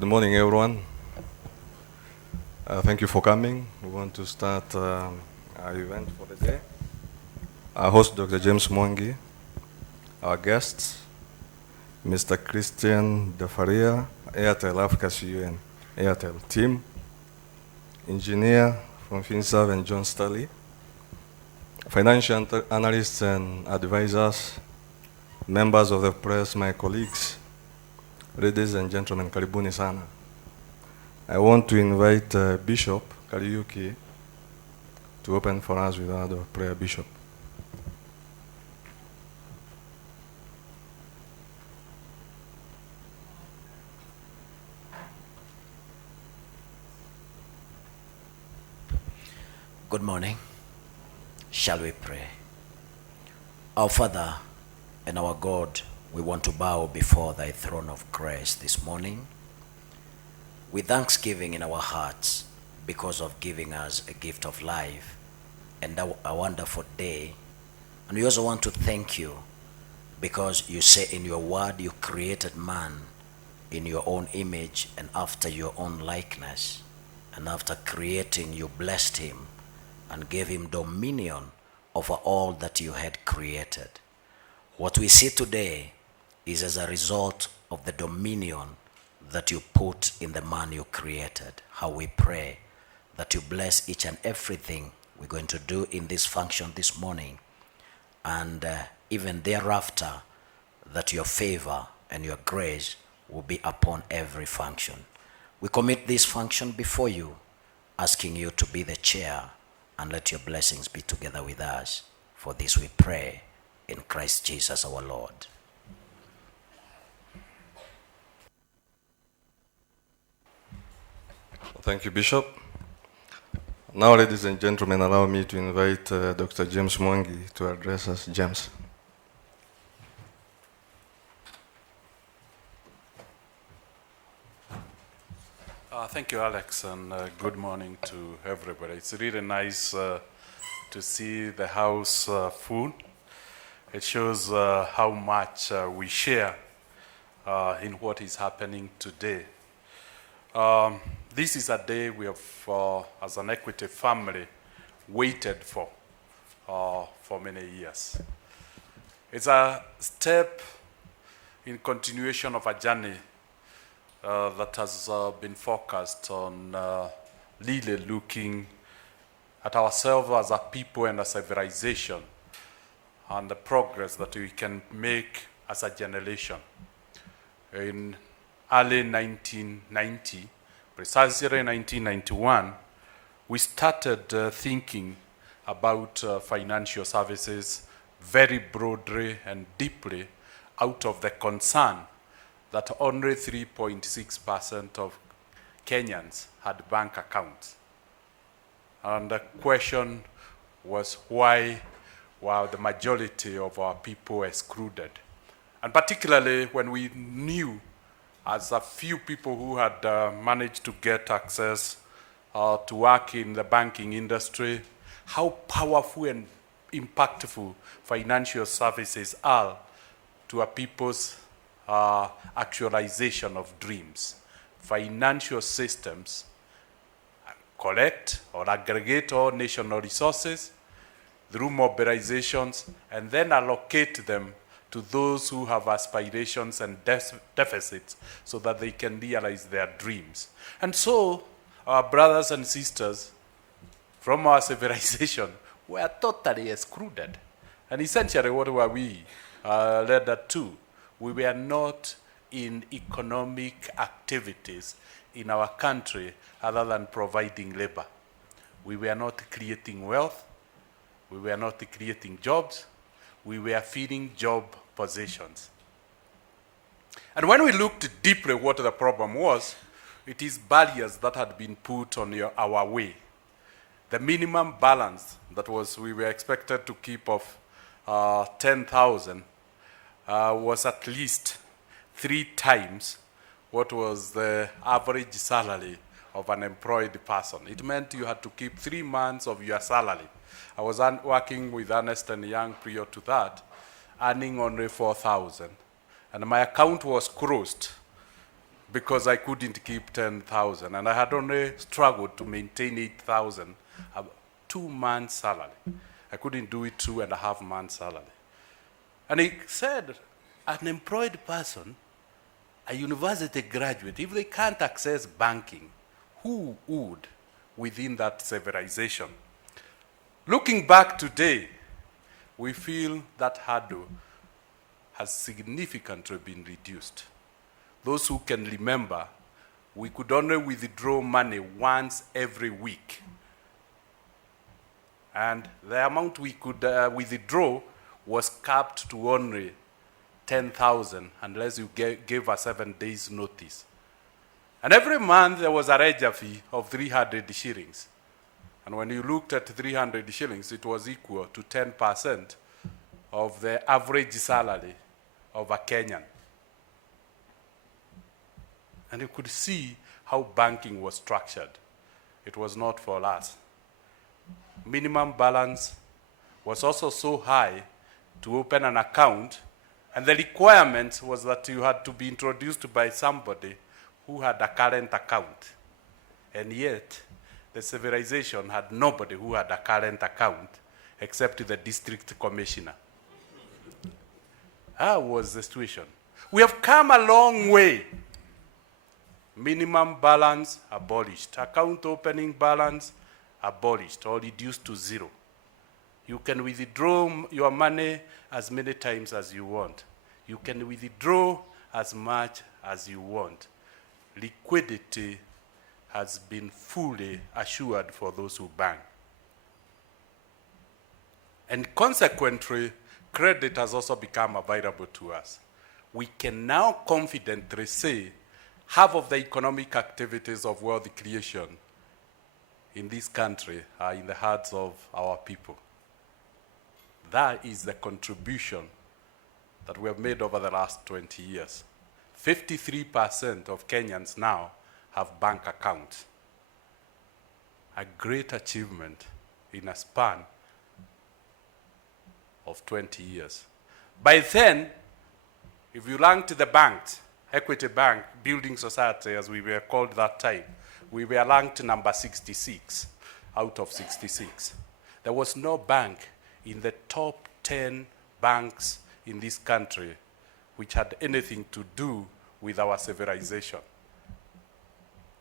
Good morning, everyone. Thank you for coming. We want to start our event for the day. Our host, Dr. James Mwangi. Our guests, Mr. Christian Defaria, Airtel Africa CUN, Airtel team, engineer from finserv and John Staley, financial analysts and advisors, members of the press, my colleagues, ladies and gentlemen, karibuni sana. I want to invite Bishop Kariuki to open for us with a word of prayer. Bishop. Good morning. Shall we pray? Our Father and our God, we want to bow before thy throne of grace this morning with thanksgiving in our hearts because of giving us a gift of life and a wonderful day. And we also want to thank you because you say in your word you created man in your own image and after your own likeness. And after creating, you blessed him and gave him dominion over all that you had created. What we see today is as a result of the dominion that you put in the man you created. How we pray that you bless each and everything we're going to do in this function this morning, and even thereafter, that your favor and your grace will be upon every function. We commit this function before you, asking you to be the chair, and let your blessings be together with us. For this we pray in Christ Jesus our Lord. Thank you, Bishop. Now, ladies and gentlemen, allow me to invite Dr. James Mwangi to address us. James. Thank you, Alex, and good morning to everybody. It's really nice to see the house full. It shows how much we share in what is happening today. This is a day we have, as an Equity family, waited for many years. It's a step in continuation of a journey that has been focused on really looking at ourselves as a people and a civilization and the progress that we can make as a generation. In early 1990, precisely 1991, we started thinking about financial services very broadly and deeply out of the concern that only 3.6% of Kenyans had bank accounts. And the question was, why were the majority of our people excluded? And particularly when we knew, as a few people who had managed to get access to work in the banking industry, how powerful and impactful financial services are to a people's actualization of dreams. Financial systems collect or aggregate all national resources through mobilizations and then allocate them to those who have aspirations and deficits so that they can realize their dreams. And so our brothers and sisters from our civilization were totally excluded. And essentially what were we led to? We were not in economic activities in our country other than providing labor. We were not creating wealth. We were not creating jobs. We were filling job positions. And when we looked deeply what the problem was, it is barriers that had been put on our way. The minimum balance that we were expected to keep of 10,000 was at least 3 times what was the average salary of an employed person. It meant you had to keep 3 months of your salary. I was working with Ernst & Young prior to that, earning only 4,000. And my account was closed because I couldn't keep 10,000, and I had only struggled to maintain 8,000, 2 months' salary. I couldn't do it 2.5 months' salary. And he said, an employed person, a university graduate, if they can't access banking, who would within that civilization? Looking back today, we feel that hurdle has significantly been reduced. Those who can remember, we could only withdraw money once every week. And the amount we could withdraw was capped to only 10,000 unless you gave a 7 days notice. And every month there was a ledger fee of 300 shillings. And when you looked at 300 shillings, it was equal to 10% of the average salary of a Kenyan. And you could see how banking was structured. It was not for us. Minimum balance was also so high to open an account, and the requirement was that you had to be introduced by somebody who had a current account. And yet, the civilization had nobody who had a current account except the district commissioner. That was the situation. We have come a long way. Minimum balance abolished. Account opening balance abolished or reduced to 0. You can withdraw your money as many times as you want. You can withdraw as much as you want. Liquidity has been fully assured for those who bank. And consequently, credit has also become available to us. We can now confidently say half of the economic activities of wealth creation in this country are in the hearts of our people. That is the contribution that we have made over the last 20 years. 53% of Kenyans now have bank accounts. A great achievement in a span of 20 years. By then, if you ranked the banks, Equity Bank, Building Society, as we were called that time, we were ranked number 66 out of 66. There was no bank in the top 10 banks in this country which had anything to do with our civilization.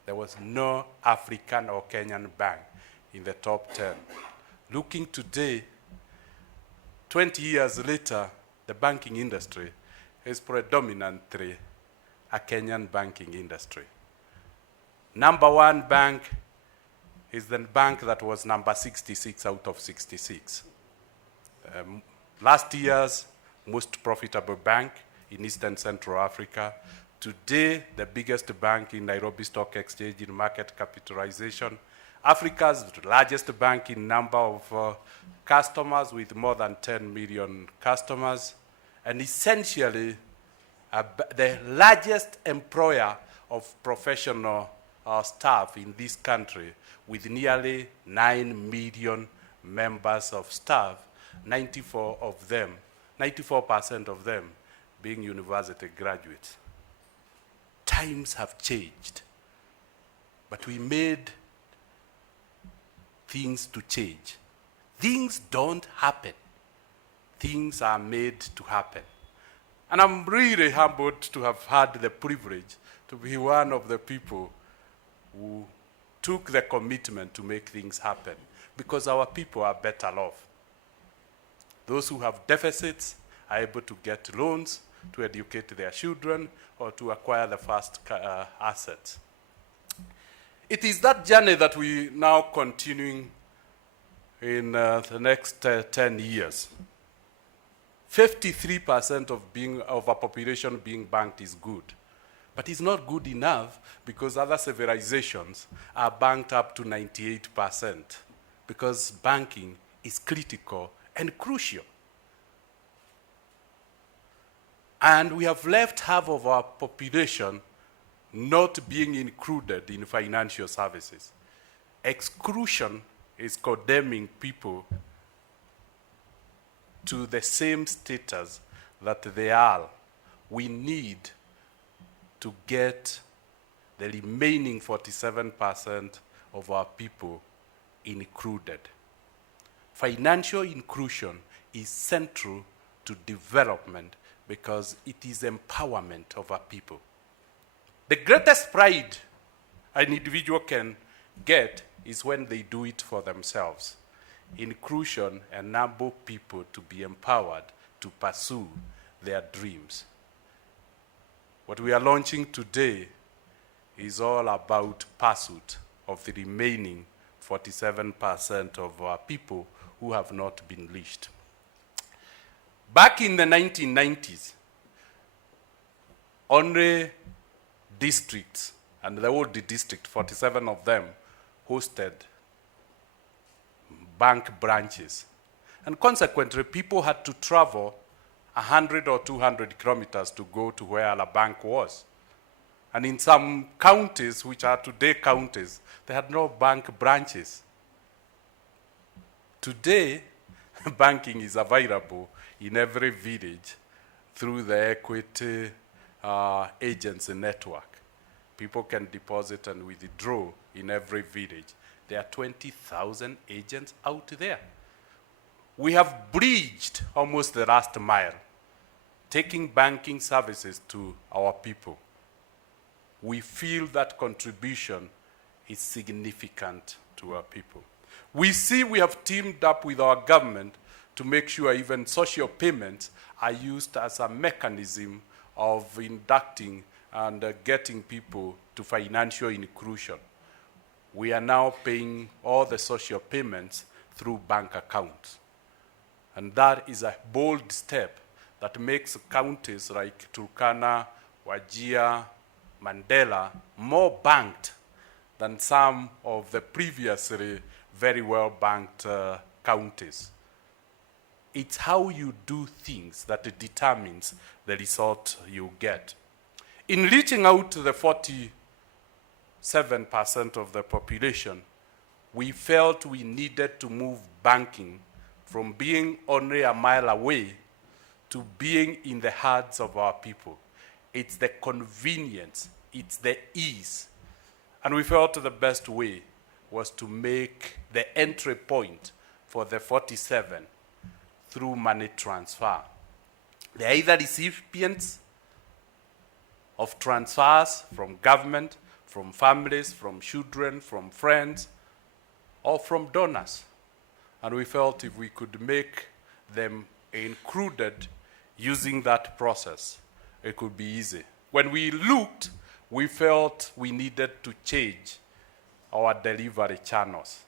There was no African or Kenyan bank in the top 10. Looking today, 20 years later, the banking industry is predominantly a Kenyan banking industry. Number one bank is the bank that was number 66 out of 66. Last year's most profitable bank in Eastern Central Africa. Today, the biggest bank in Nairobi Stock Exchange in market capitalization. Africa's largest bank in number of customers with more than 10 million customers. And essentially, the largest employer of professional staff in this country with nearly 9 million members of staff, 94% of them being university graduates. Times have changed, but we made things to change. Things don't happen. Things are made to happen. And I'm really humbled to have had the privilege to be one of the people who took the commitment to make things happen, because our people are better off. Those who have deficits are able to get loans to educate their children or to acquire the first assets. It is that journey that we now continuing in the next 10 years. 53% of a population being banked is good. But it's not good enough because other civilizations are banked up to 98%, because banking is critical and crucial. And we have left half of our population not being included in financial services. Exclusion is condemning people to the same status that they are. We need to get the remaining 47% of our people included. Financial inclusion is central to development because it is empowerment of our people. The greatest pride an individual can get is when they do it for themselves. Inclusion enables people to be empowered to pursue their dreams. What we are launching today is all about pursuit of the remaining 47% of our people who have not been reached. Back in the 1990s, only districts, and the old district, 47 of them, hosted bank branches. And consequently, people had to travel 100 or 200 kilometers to go to where a bank was. And in some counties, which are today counties, they had no bank branches. Today, banking is available in every village through the Equitel agency network. People can deposit and withdraw in every village. There are 20,000 agents out there. We have bridged almost the last mile, taking banking services to our people. We feel that contribution is significant to our people. We see we have teamed up with our government to make sure even social payments are used as a mechanism of inducting and getting people to financial inclusion. We are now paying all the social payments through bank accounts. And that is a bold step that makes counties like Turkana, Wajir, Mandela more banked than some of the previously very well banked counties. It's how you do things that determines the result you get. In reaching out to the 47% of the population, we felt we needed to move banking from being only a mile away to being in the hearts of our people. It's the convenience, it's the ease. And we felt the best way was to make the entry point for the 47 through money transfer. They are either recipients of transfers from government, from families, from children, from friends, or from donors. And we felt if we could make them included using that process, it could be easy. When we looked, we felt we needed to change our delivery channels.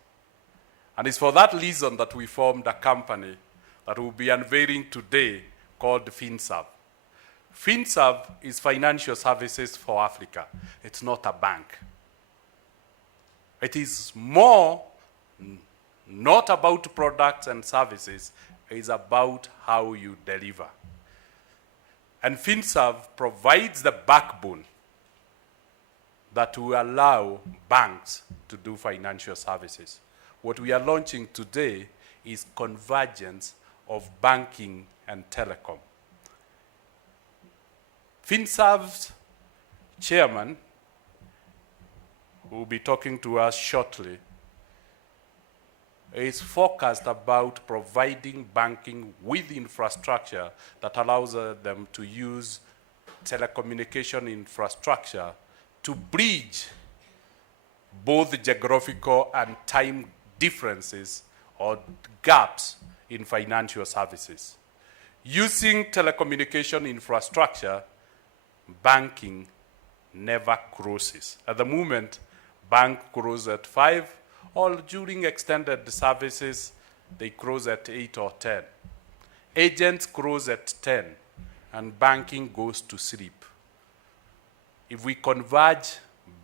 And it's for that reason that we formed a company that we'll be unveiling today called finserv. Finserv is financial services for Africa. It's not a bank. It is more not about products and services, it's about how you deliver. And finserv provides the backbone that will allow banks to do financial services. What we are launching today is convergence of banking and telecom. finserv's chairman, who will be talking to us shortly, is focused about providing banking with infrastructure that allows them to use telecommunication infrastructure to bridge both geographical and time differences or gaps in financial services. Using telecommunication infrastructure, banking never closes. At the moment, bank closes at 5, or during extended services, they close at 8 or 10. Agents close at 10, and banking goes to sleep. If we converge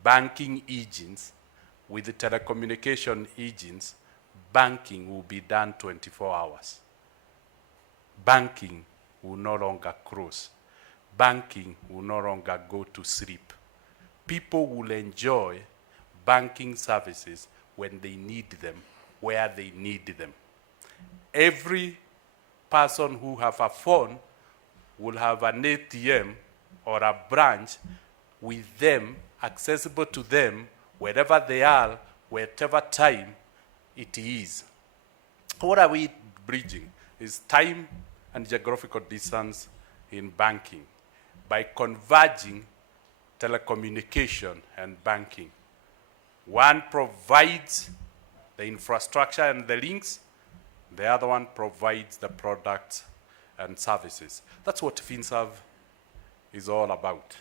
banking agents with the telecommunication agents, banking will be done 24 hours. Banking will no longer close. Banking will no longer go to sleep. People will enjoy banking services when they need them, where they need them. Every person who have a phone will have an ATM or a branch with them, accessible to them, wherever they are, whatever time it is. What are we bridging? Is time and geographical distance in banking by converging telecommunication and banking. One provides the infrastructure and the links, the other one provides the products and services. That's what finserv is all about.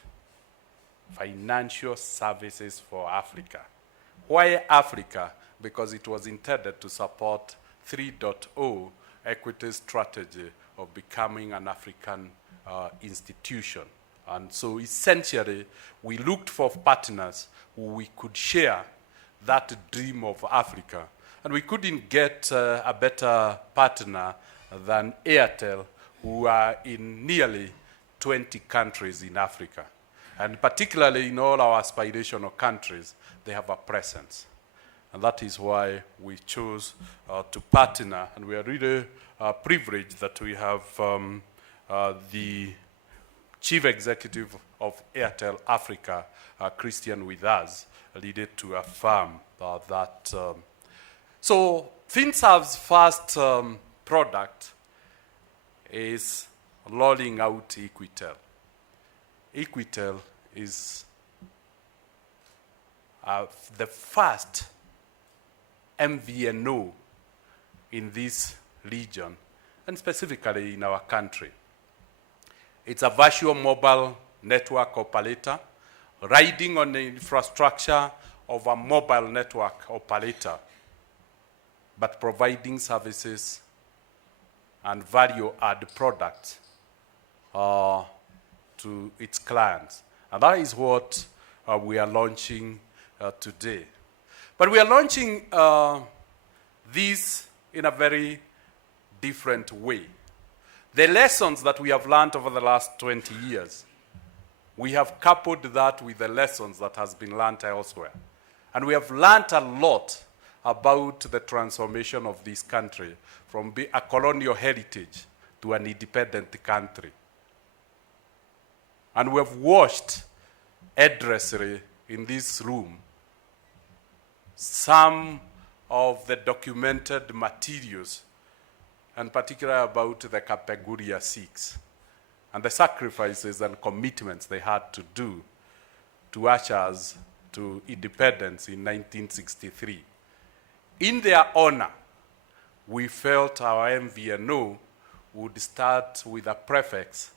Financial services for Africa. Why Africa? Because it was intended to support 3.0 Equitel strategy of becoming an African institution. And so essentially, we looked for partners who we could share that dream of Africa. And we couldn't get a better partner than Airtel, who are in nearly 20 countries in Africa. And particularly in all our aspirational countries, they have a presence. And that is why we chose to partner. And we are really privileged that we have the Chief Executive of Airtel Africa, Christian, with us, leading to affirm that. So finserv's first product is rolling out Equitel. Equitel is the first MVNO in this region, and specifically in our country. It's a virtual mobile network operator riding on the infrastructure of a mobile network operator, but providing services and value-add products to its clients. And that is what we are launching today. But we are launching this in a very different way. The lessons that we have learned over the last 20 years, we have coupled that with the lessons that has been learned elsewhere. And we have learned a lot about the transformation of this country from a colonial heritage to an independent country. And we have watched endlessly in this room some of the documented materials, and particularly about the Kapeguria 6 and the sacrifices and commitments they had to do to usher us to independence in 1963. In their honor, we felt our MVNO would start with a prefix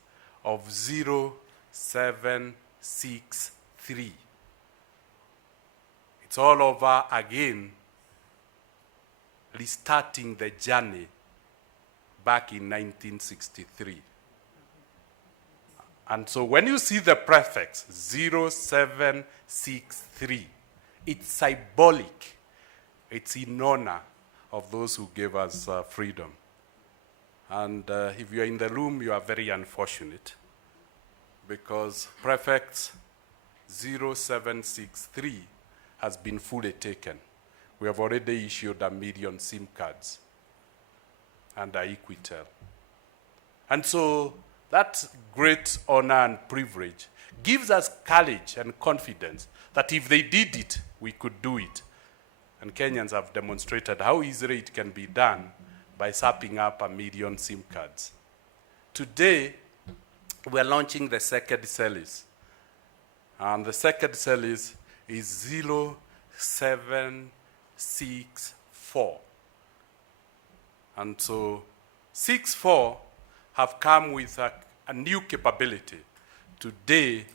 of 0763. It's all over again, restarting the journey back in 1963. And so when you see the prefix 0763, it's symbolic. It's in honor of those who gave us freedom. And if you're in the room, you are very unfortunate, because prefix 0763 has been fully taken. We have already issued 1 million SIM cards under Equitel. And so that great honor and privilege gives us courage and confidence that if they did it, we could do it. And Kenyans have demonstrated how easily it can be done by sapping up 1 million SIM cards. Today, we are launching the second series. And the second series is 0764. And so 64 have come with a new capability. Today,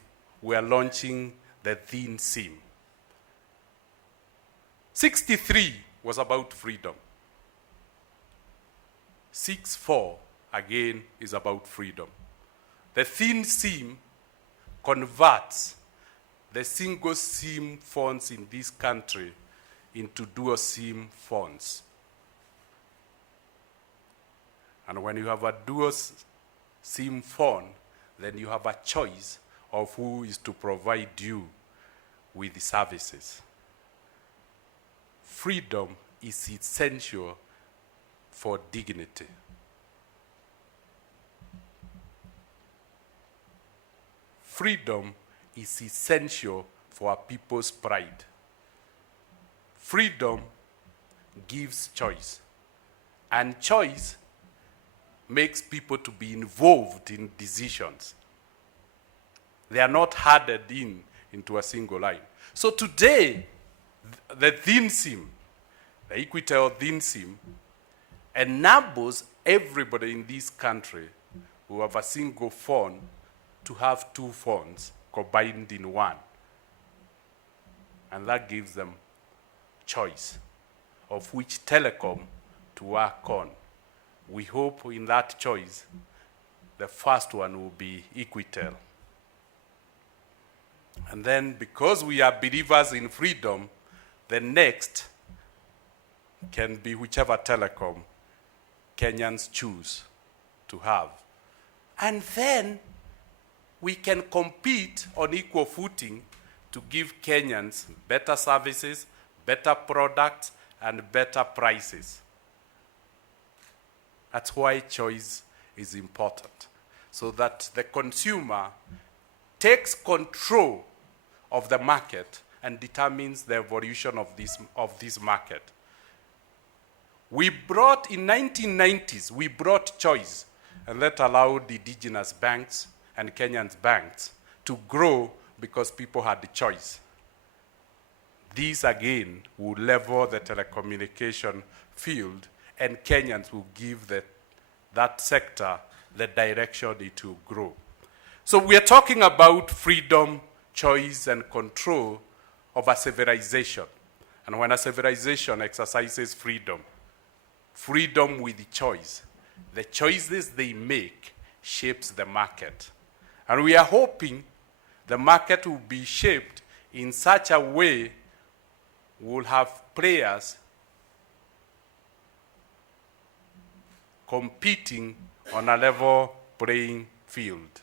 we are launching the thin SIM. 63 was about freedom. 64, again, is about freedom. The thin SIM converts the single SIM phones in this country into dual SIM phones. And when you have a dual SIM phone, then you have a choice of who is to provide you with the services. Freedom is essential for dignity. Freedom is essential for our people's pride. Freedom gives choice, and choice makes people to be involved in decisions. They are not herded into a single line. So today, the thin SIM, the Equitel thin SIM, enables everybody in this country who have a single phone to have two phones combined in one. And that gives them choice of which telecom to work on. We hope in that choice, the first one will be Equitel. And then because we are believers in freedom, the next can be whichever telecom Kenyans choose to have. And then we can compete on equal footing to give Kenyans better services, better products, and better prices. That's why choice is important, so that the consumer takes control of the market and determines the evolution of this market. We brought, in 1990s, we brought choice, and that allowed the indigenous banks and Kenyan banks to grow because people had the choice. These again will level the telecommunication field, and Kenyans will give that sector the direction it will grow. So we are talking about freedom, choice, and control of a civilization. And when a civilization exercises freedom, freedom with the choice, the choices they make shapes the market. And we are hoping the market will be shaped in such a way we'll have players competing on a level playing field.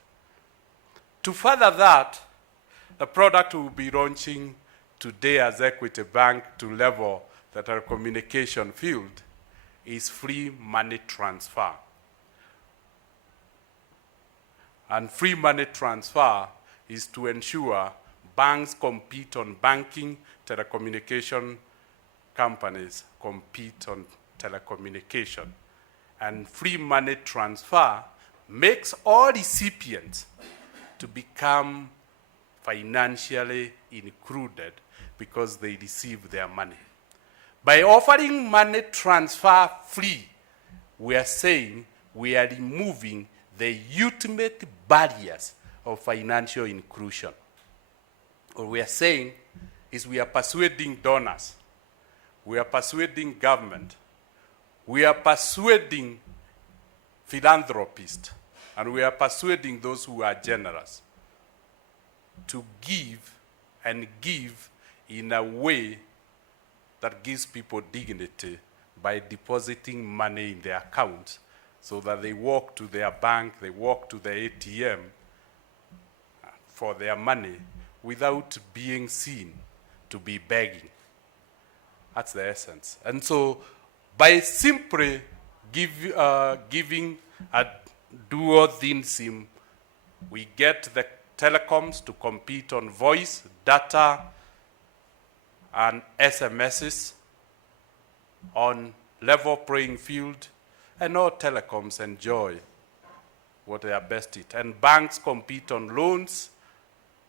To further that, the product we'll be launching today as Equitel Bank to level the telecommunication field is free money transfer. And free money transfer is to ensure banks compete on banking, telecommunication companies compete on telecommunication. And free money transfer makes all recipients to become financially included because they receive their money. By offering money transfer free, we are saying we are removing the ultimate barriers of financial inclusion. What we are saying is we are persuading donors, we are persuading government, we are persuading philanthropists, and we are persuading those who are generous to give and give in a way that gives people dignity by depositing money in their accounts so that they walk to their bank, they walk to the ATM for their money without being seen to be begging. That's the essence. And so by simply giving a dual thin SIM, we get the telecoms to compete on voice, data, and SMSs on level playing field, and all telecoms enjoy what they are best at. And banks compete on loans,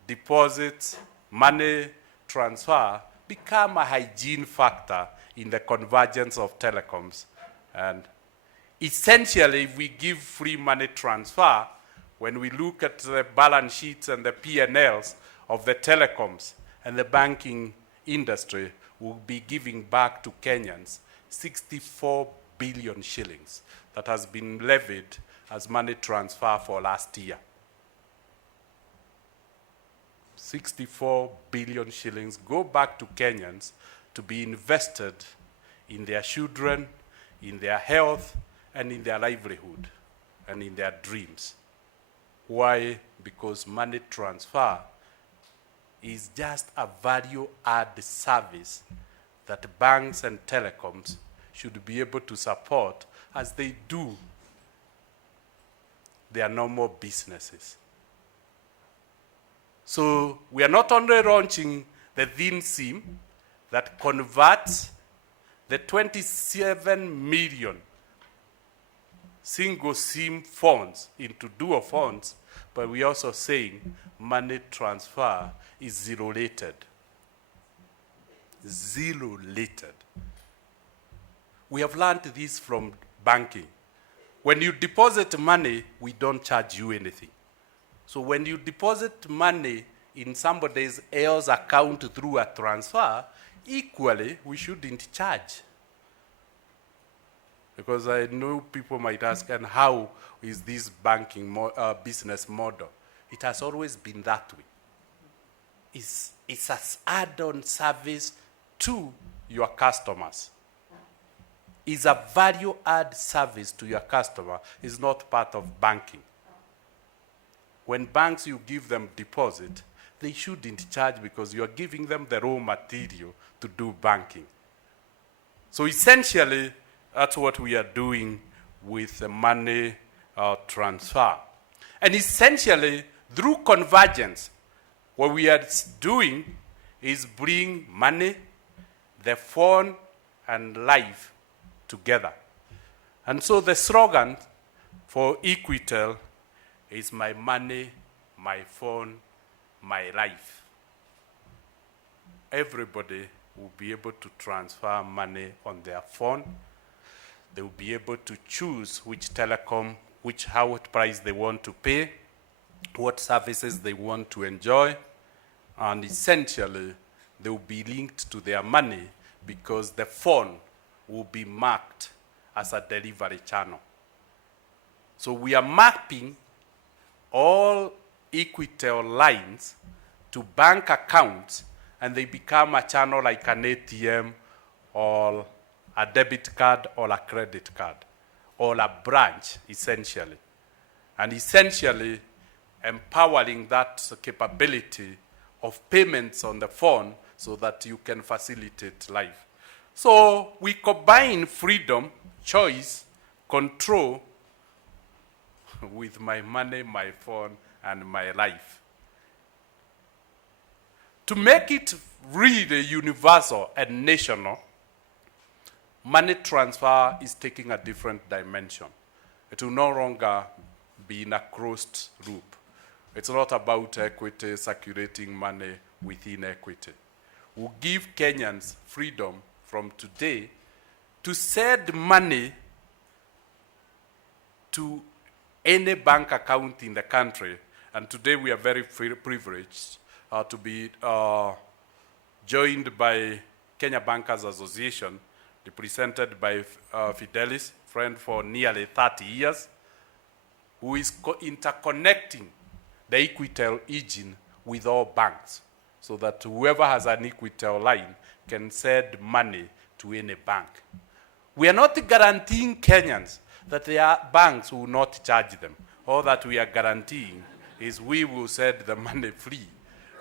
deposits, money transfer, become a hygiene factor in the convergence of telecoms. And essentially, if we give free money transfer, when we look at the balance sheets and the P&Ls of the telecoms and the banking industry, we'll be giving back to Kenyans 64 billion shillings that has been levied as money transfer for last year. 64 billion shillings go back to Kenyans to be invested in their children, in their health, and in their livelihood, and in their dreams. Why? Because money transfer is just a value-add service that banks and telecoms should be able to support as they do their normal businesses. So we are not only launching the thin SIM that converts the 27 million single SIM phones into dual phones, but we are also saying money transfer is zero-rated. Zero-rated. We have learned this from banking. When you deposit money, we don't charge you anything. So when you deposit money in somebody else's account through a transfer, equally, we shouldn't charge. Because I know people might ask, and how is this banking business model? It has always been that way. It's an add-on service to your customers. It's a value-add service to your customer. It's not part of banking. When banks, you give them deposit, they shouldn't charge because you are giving them the raw material to do banking. So essentially, that's what we are doing with the money transfer. And essentially, through convergence, what we are doing is bring money, the phone, and life together. And so the slogan for Equitel is my money, my phone, my life. Everybody will be able to transfer money on their phone. They will be able to choose which telecom, what price they want to pay, what services they want to enjoy, and essentially they will be linked to their money because the phone will be marked as a delivery channel. So we are mapping all Equitel lines to bank accounts, and they become a channel like an ATM or a debit card or a credit card or a branch, essentially. And essentially empowering that capability of payments on the phone so that you can facilitate life. So we combine freedom, choice, control with my money, my phone, and my life. To make it really universal and national, money transfer is taking a different dimension. It will no longer be in a closed loop. It's not about equity, circulating money within equity. We'll give Kenyans freedom from today to send money to any bank account in the country. And today we are very privileged to be joined by Kenya Bankers Association, represented by Fidelis, friend for nearly 30 years, who is interconnecting the Equitel engine with all banks, so that whoever has an Equitel line can send money to any bank. We are not guaranteeing Kenyans that their banks will not charge them. All that we are guaranteeing is we will send the money free.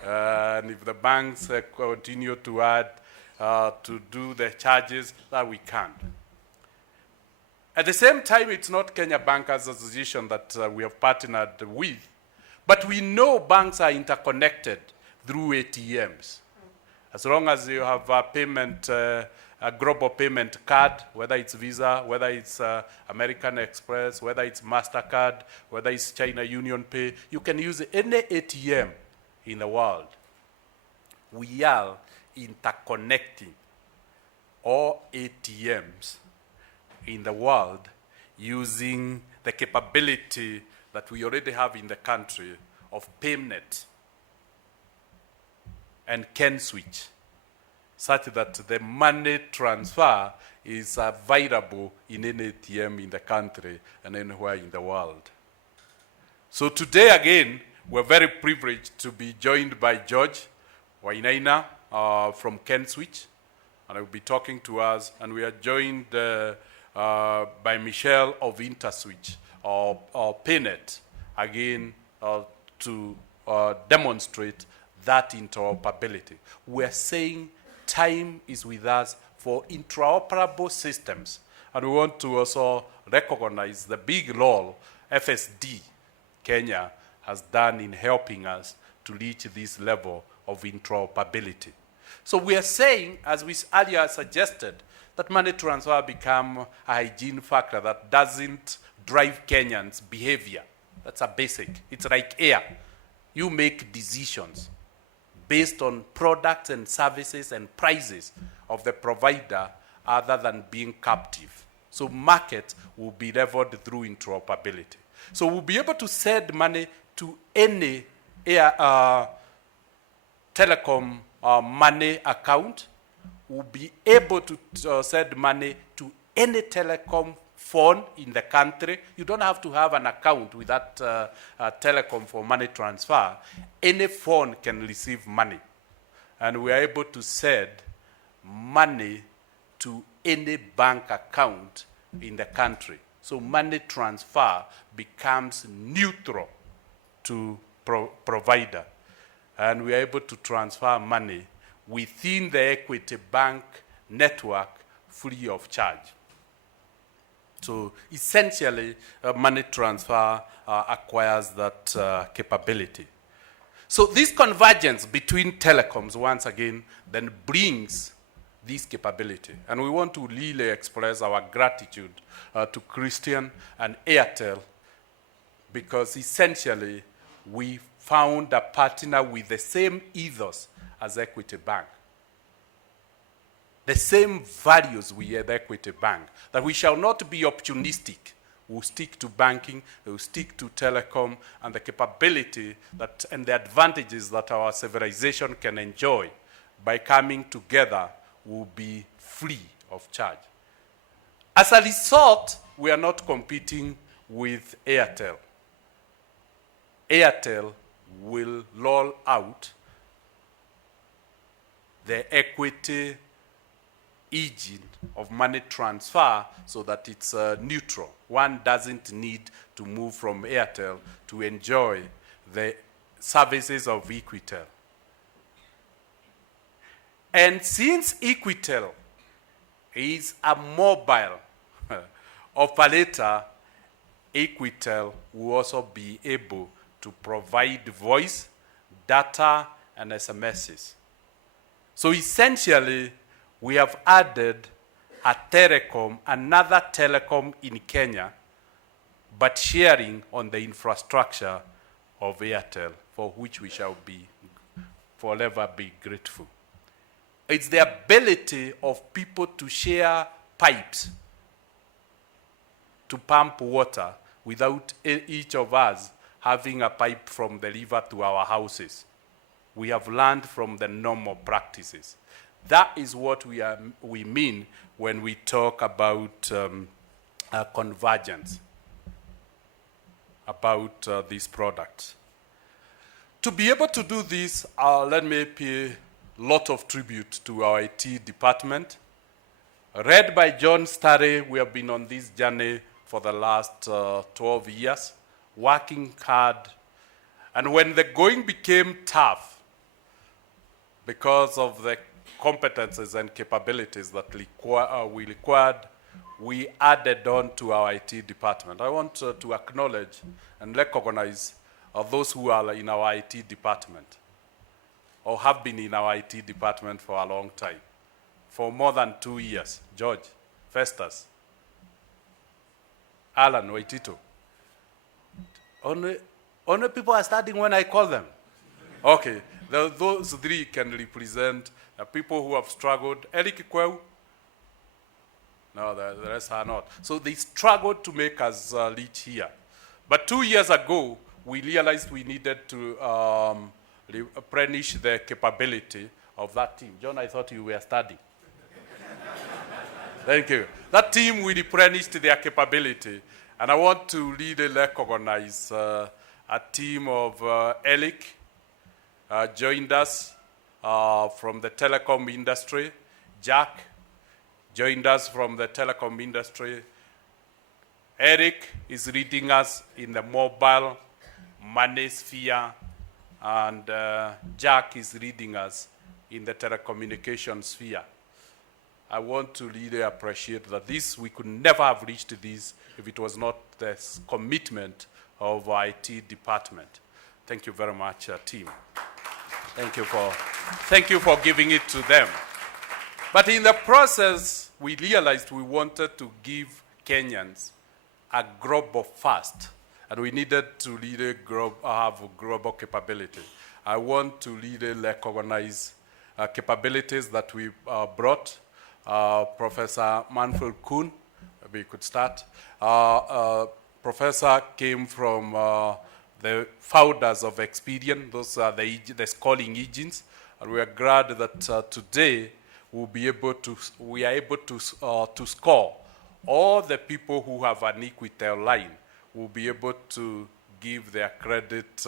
And if the banks continue to add, to do the charges, that we can't. At the same time, it's not Kenya Bankers Association that we have partnered with, but we know banks are interconnected through ATMs. As long as you have a payment, a global payment card, whether it's Visa, whether it's American Express, whether it's MasterCard, whether it's China Union Pay, you can use any ATM in the world. We are interconnecting all ATMs in the world using the capability that we already have in the country of PayNet and CanSwitch, such that the money transfer is available in any ATM in the country and anywhere in the world. So today, again, we're very privileged to be joined by George Wainaina from CanSwitch, and he'll be talking to us, and we are joined by Michelle of Interswitch, or PayNet, again, to demonstrate that interoperability. We're saying time is with us for interoperable systems, and we want to also recognize the big role FSD Kenya has done in helping us to reach this level of interoperability. So we are saying, as we earlier suggested, that money transfer become a hygiene factor that doesn't drive Kenyans' behavior. That's a basic. It's like air. You make decisions based on products and services and prices of the provider other than being captive. So market will be leveled through interoperability. So we'll be able to send money to any telecom money account. We'll be able to send money to any telecom phone in the country. You don't have to have an account with that telecom for money transfer. Any phone can receive money. And we are able to send money to any bank account in the country. So money transfer becomes neutral to provider. And we are able to transfer money within the Equity Bank network free of charge. So essentially, money transfer acquires that capability. So this convergence between telecoms, once again, then brings this capability. And we want to really express our gratitude to Christian and Airtel, because essentially we found a partner with the same ethos as Equity Bank. The same values we at Equity Bank, that we shall not be opportunistic. We'll stick to banking, we'll stick to telecom, and the capability that, and the advantages that our civilization can enjoy by coming together will be free of charge. As a result, we are not competing with Airtel. Airtel will roll out the equity engine of money transfer so that it's neutral. One doesn't need to move from Airtel to enjoy the services of Equitel. And since Equitel is a mobile operator, Equitel will also be able to provide voice, data, and SMSs. So essentially, we have added a telecom, another telecom in Kenya, but sharing on the infrastructure of Airtel, for which we shall be forever be grateful. It's the ability of people to share pipes to pump water without each of us having a pipe from the river to our houses. We have learned from the normal practices. That is what we mean when we talk about convergence, about these products. To be able to do this, let me pay a lot of tribute to our IT department. Led by John Starry, we have been on this journey for the last 12 years, working hard. And when the going became tough, because of the competences and capabilities that we required, we added on to our IT department. I want to acknowledge and recognize those who are in our IT department or have been in our IT department for a long time, for more than 2 years. George, Festus, Alan, Waitito. Only people are starting when I call them. Okay, those three can represent people who have struggled. Eric Kweu? No, the rest are not. So they struggled to make us reach here. But 2 years ago, we realized we needed to replenish the capability of that team. John, I thought you were studying. Thank you. That team, we replenished their capability. And I want to really recognize a team of Eric joined us from the telecom industry. Jack joined us from the telecom industry. Eric is leading us in the mobile money sphere, and Jack is leading us in the telecommunication sphere. I want to really appreciate that we could never have reached this if it was not the commitment of our IT department. Thank you very much, team. Thank you for giving it to them. But in the process, we realized we wanted to give Kenyans a global first, and we needed to really have global capability. I want to really recognize capabilities that we brought. Professor Manfred Kuhn, we could start. Professor came from the founders of Experian. Those are the scoring agents, and we are glad that today we are able to score all the people who have an Equitel line. Will be able to give their credit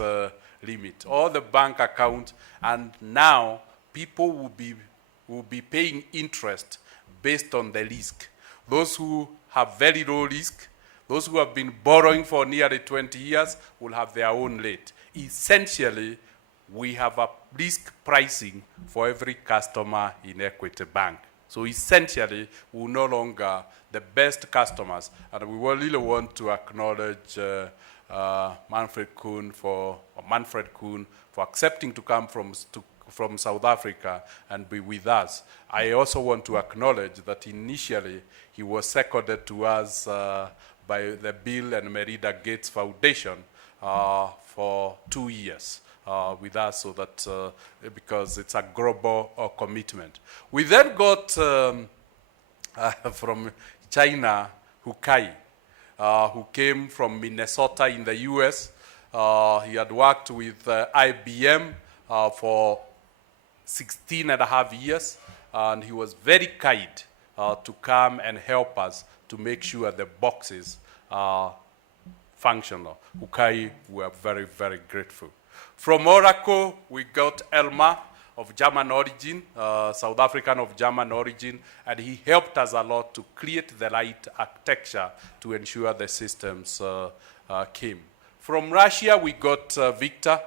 limit, all the bank account, and now people will be paying interest based on the risk. Those who have very low risk, those who have been borrowing for nearly 20 years will have their own rate. Essentially, we have a risk pricing for every customer in Equity Bank. So essentially, we're no longer the best customers, and we really want to acknowledge Manfred Kuhn for accepting to come from South Africa and be with us. I also want to acknowledge that initially he was seconded to us by the Bill and Melinda Gates Foundation for 2 years. With us, so that because it's a global commitment. We then got from China, Hukai, who came from Minnesota in the US. He had worked with IBM for 16 and a half years, and he was very kind to come and help us to make sure the boxes are functional. Hukai, we are very, very grateful. From Oracle, we got Elmar of German origin, South African of German origin, and he helped us a lot to create the right architecture to ensure the systems came. From Russia, we got Victor,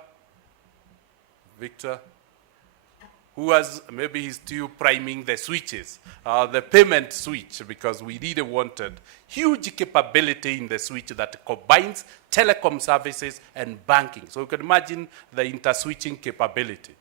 who has, maybe he's still priming the switches, the payment switch, because we really wanted huge capability in the switch that combines telecom services and banking. So you can imagine the inter-switching capability.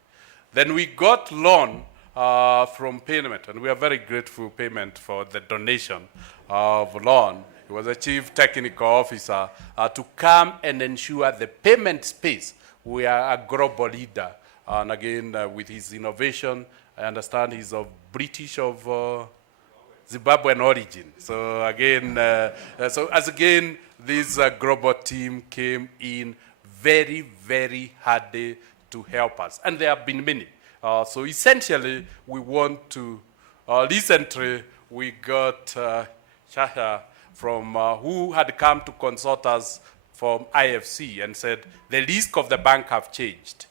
Then we got loan from Payment, and we are very grateful Payment for the donation of loan. He was a chief technical officer to come and ensure the payment space. We are a global leader. And again, with his innovation, I understand he's of British of Zimbabwean origin. So again, this global team came in very, very hardy to help us. And there have been many. So essentially, we want to, recently, we got Shasha from, who had come to consult us from IFC and said, the risk of the bank have changed.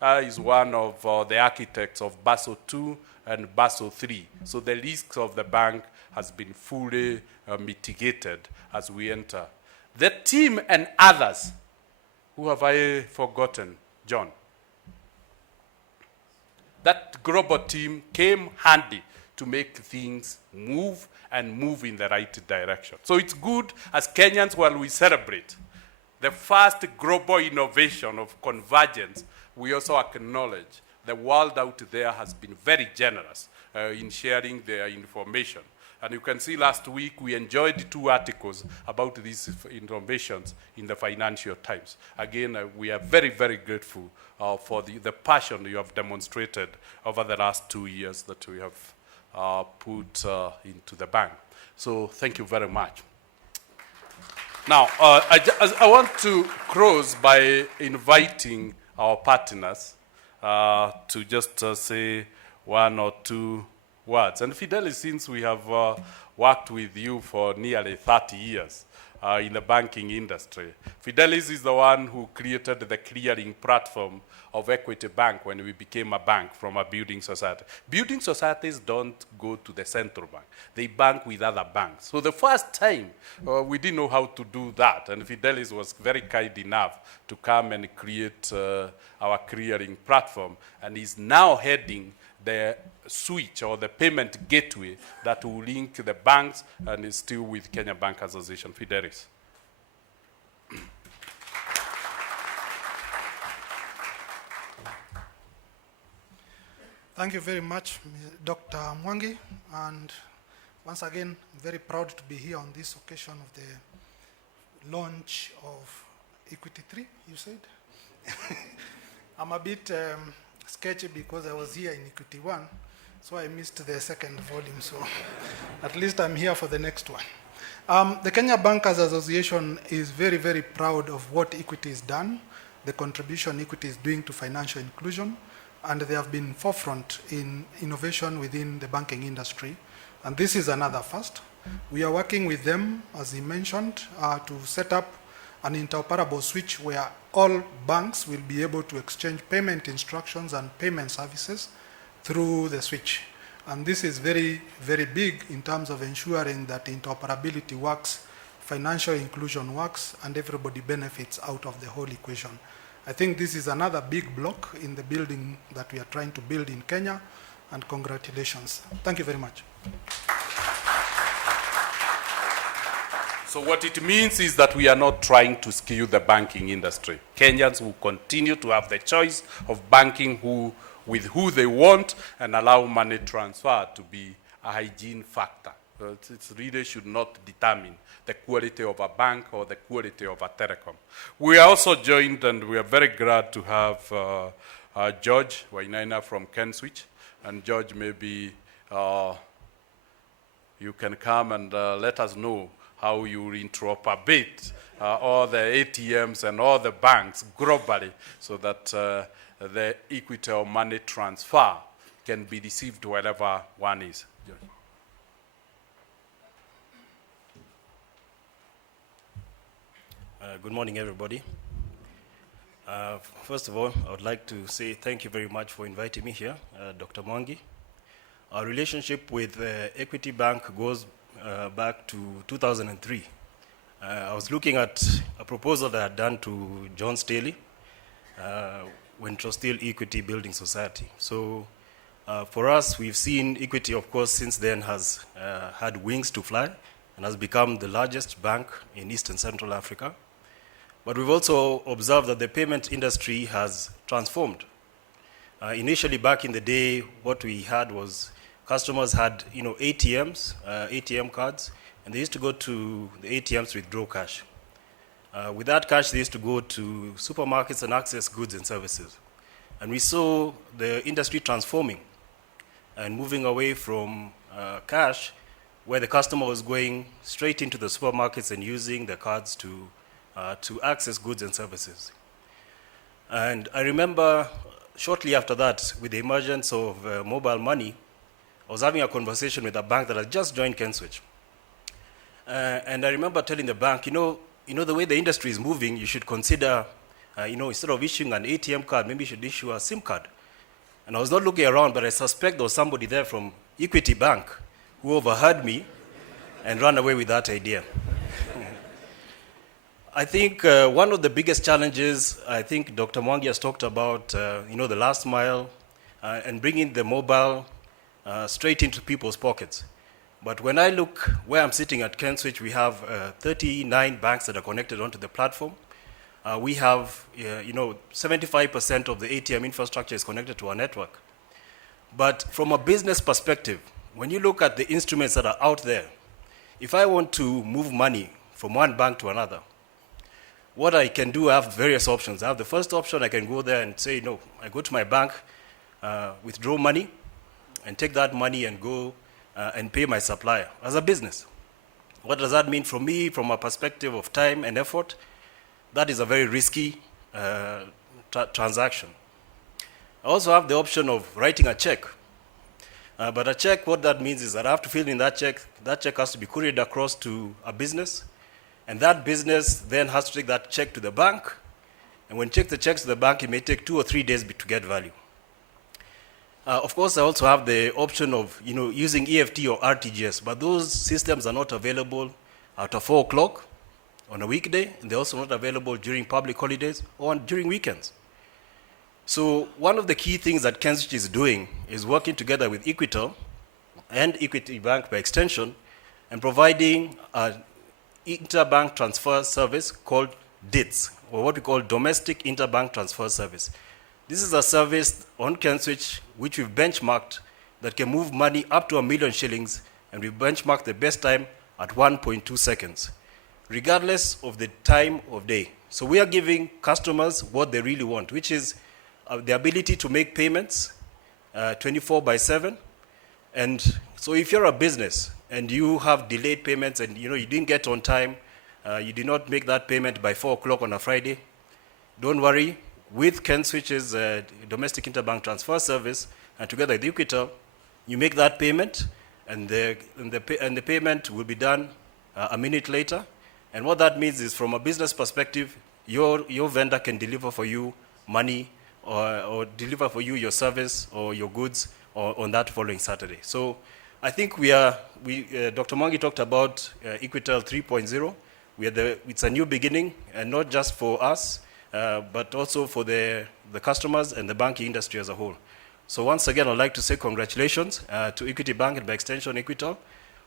Is one of the architects of Basel II and Basel III. So the risks of the bank has been fully mitigated as we enter. The team and others, who have I forgotten? John. That global team came handy to make things move and move in the right direction. So it's good as Kenyans while we celebrate the first global innovation of convergence, we also acknowledge the world out there has been very generous in sharing their information. And you can see last week we enjoyed 2 articles about these innovations in the Financial Times. Again, we are very, very grateful for the passion you have demonstrated over the last 2 years that we have put into the bank. So thank you very much. Now, I want to close by inviting our partners to just say 1 or 2 words. And Fidelis, since we have worked with you for nearly 30 years in the banking industry, Fidelis is the one who created the clearing platform of Equity Bank when we became a bank from a building society. Building societies don't go to the central bank. They bank with other banks. So the first time, we didn't know how to do that. And Fidelis was very kind enough to come and create our clearing platform. And is now heading the switch or the payment gateway that will link the banks and is still with Kenya Bank Association. Fidelis. Thank you very much, Dr. Mwangi, and once again, I'm very proud to be here on this occasion of the launch of Equity 3, you said? I'm a bit sketchy because I was here in Equity 1, so I missed the second volume, so at least I'm here for the next one. The Kenya Bankers Association is very, very proud of what Equity has done, the contribution Equity is doing to financial inclusion, and they have been forefront in innovation within the banking industry. And this is another first. We are working with them, as he mentioned, to set up an interoperable switch where all banks will be able to exchange payment instructions and payment services through the switch. And this is very, very big in terms of ensuring that interoperability works, financial inclusion works, and everybody benefits out of the whole equation. I think this is another big block in the building that we are trying to build in Kenya, and congratulations. Thank you very much. So what it means is that we are not trying to skew the banking industry. Kenyans will continue to have the choice of banking with who they want and allow money transfer to be a hygiene factor. It really should not determine the quality of a bank or the quality of a telecom. We are also joined, and we are very glad to have George Wainaina from Kenswich. And George, maybe you can come and let us know how you interoperate all the ATMs and all the banks globally so that the Equitel money transfer can be received wherever one is. George. Good morning, everybody. First of all, I would like to say thank you very much for inviting me here, Dr. Mwangi. Our relationship with Equity Bank goes back to 2003. I was looking at a proposal that I had done to John Staley when it was still Equity Building Society. So for us, we've seen Equity, of course, since then has had wings to fly and has become the largest bank in East and Central Africa. But we've also observed that the payment industry has transformed. Initially, back in the day, what we had was customers had, ATMs, ATM cards, and they used to go to the ATMs to withdraw cash. With that cash, they used to go to supermarkets and access goods and services. And we saw the industry transforming and moving away from cash, where the customer was going straight into the supermarkets and using the cards to access goods and services. And I remember shortly after that, with the emergence of mobile money, I was having a conversation with a bank that had just joined Kenswich. And I remember telling the bank, the way the industry is moving, you should consider, instead of issuing an ATM card, maybe you should issue a SIM card. And I was not looking around, but I suspect there was somebody there from Equity Bank who overheard me and ran away with that idea. I think one of the biggest challenges, I think Dr. Mwangi has talked about, the last mile and bringing the mobile straight into people's pockets. But when I look where I'm sitting at Kenswich, we have 39 banks that are connected onto the platform. We have, 75% of the ATM infrastructure is connected to our network. But from a business perspective, when you look at the instruments that are out there, if I want to move money from one bank to another, what I can do, I have various options. I have the first option, I can go there and say, I go to my bank, withdraw money, and take that money and go and pay my supplier as a business. What does that mean for me from a perspective of time and effort? That is a very risky transaction. I also have the option of writing a check. But a check, what that means is that I have to fill in that check. That check has to be couriered across to a business. And that business then has to take that check to the bank. And when check the checks to the bank, it may take 2 or 3 days to get value. Of course, I also have the option of using EFT or RTGS, but those systems are not available after 4 o'clock on a weekday, and they're also not available during public holidays or during weekends. So one of the key things that Kenswich is doing is working together with Equitel and Equity Bank by extension and providing an interbank transfer service called DITS, or what we call Domestic Interbank Transfer Service. This is a service on CanSwitch which we've benchmarked that can move money up to 1 million shillings, and we benchmarked the best time at 1.2 seconds, regardless of the time of day. So we are giving customers what they really want, which is the ability to make payments 24/7. And so if you're a business and you have delayed payments and you didn't get on time, you did not make that payment by 4 o'clock on a Friday, don't worry. With CanSwitch's domestic interbank transfer service, and together with Equitel, you make that payment, and the payment will be done a minute later. And what that means is, from a business perspective, your vendor can deliver for you money or deliver for you your service or your goods on that following Saturday. So I think Dr. Mwangi talked about Equitel 3.0. It's a new beginning, and not just for us, but also for the customers and the banking industry as a whole. So once again, I'd like to say congratulations to Equity Bank and by extension Equitel.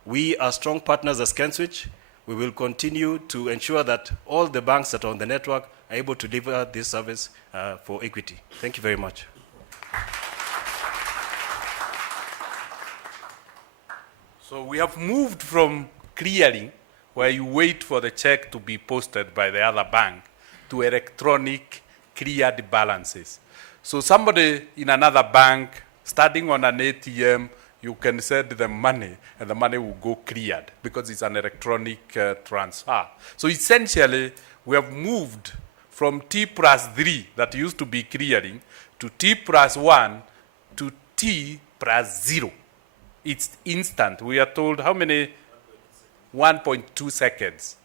We are strong partners as CanSwitch. We will continue to ensure that all the banks that are on the network are able to deliver this service for Equity. Thank you very much. So we have moved from clearing, where you wait for the check to be posted by the other bank, to electronic cleared balances. So somebody in another bank, starting on an ATM, you can send them money, and the money will go cleared because it's an electronic transfer. So essentially, we have moved from T+3 that used to be clearing to T+1 to T+0. It's instant. We are told how many? 1.2 seconds.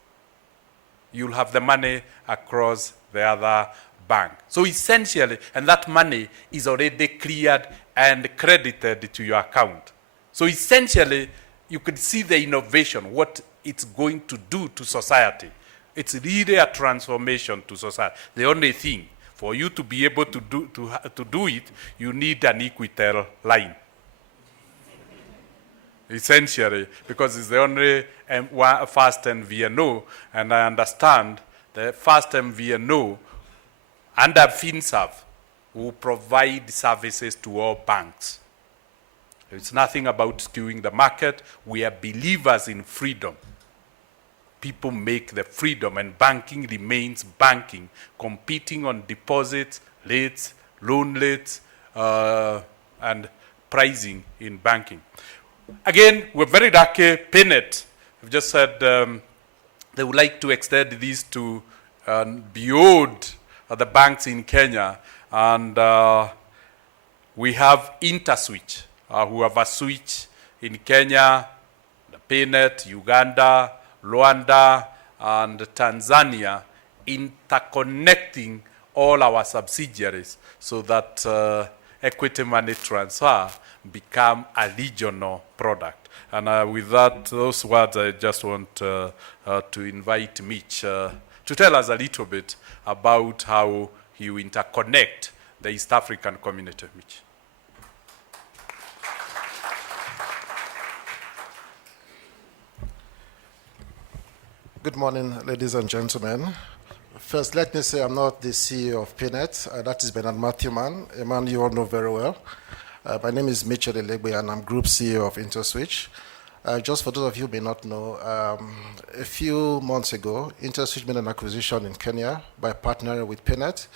You'll have the money across the other bank. So essentially, and that money is already cleared and credited to your account. So essentially, you could see the innovation, what it's going to do to society. It's really a transformation to society. The only thing, for you to be able to do it, you need an Equitel line. Essentially, because it's the only fast MVNO, and I understand the fast MVNO under finserv will provide services to all banks. It's nothing about skewing the market. We are believers in freedom. People make the freedom, and banking remains banking, competing on deposits, rates, loan rates, and pricing in banking. Again, we're very lucky. PayNet have just said they would like to extend these to beyond the banks in Kenya. And we have InterSwitch, who have a switch in Kenya, the PayNet, Uganda, Rwanda, and Tanzania, interconnecting all our subsidiaries so that equity money transfer become a regional product. And with those words, I just want to invite Mitch to tell us a little bit about how he will interconnect the East African community. Mitch. Good morning, ladies and gentlemen. First, let me say I'm not the CEO of PayNet. That is Bernard Matthewman, a man you all know very well. My name is Mitchell Elegbe, and I'm Group CEO of InterSwitch. Just for those of you who may not know, a few months ago, InterSwitch made an acquisition in Kenya by partnering with PayNet.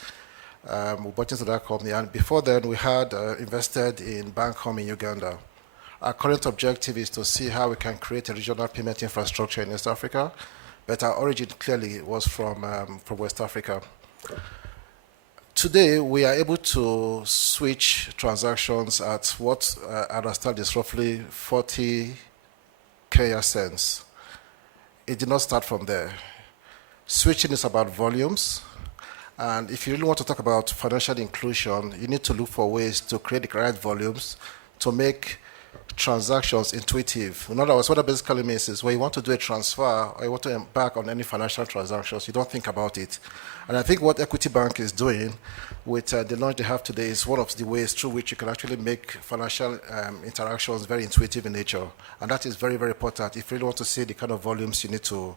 We bought into that company, and before then, we had invested in Bankom in Uganda. Our current objective is to see how we can create a regional payment infrastructure in East Africa, but our origin clearly was from West Africa. Today, we are able to switch transactions at what I understand is roughly 40 Kenya cents. It did not start from there. Switching is about volumes, and if you really want to talk about financial inclusion, you need to look for ways to create the right volumes to make transactions intuitive. In other words, what that basically means is when you want to do a transfer or you want to embark on any financial transactions, you don't think about it. And I think what Equity Bank is doing with the launch they have today is one of the ways through which you can actually make financial interactions very intuitive in nature. And that is very, very important if you really want to see the kind of volumes you need to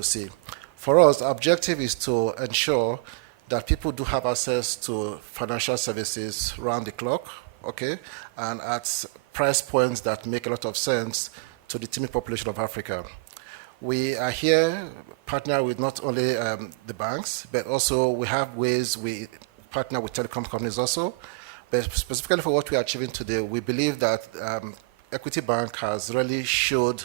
see. For us, our objective is to ensure that people do have access to financial services round the clock, okay, and at price points that make a lot of sense to the teeming population of Africa. We are here partner with not only the banks, but also we have ways we partner with telecom companies also. But specifically for what we are achieving today, we believe that Equity Bank has really showed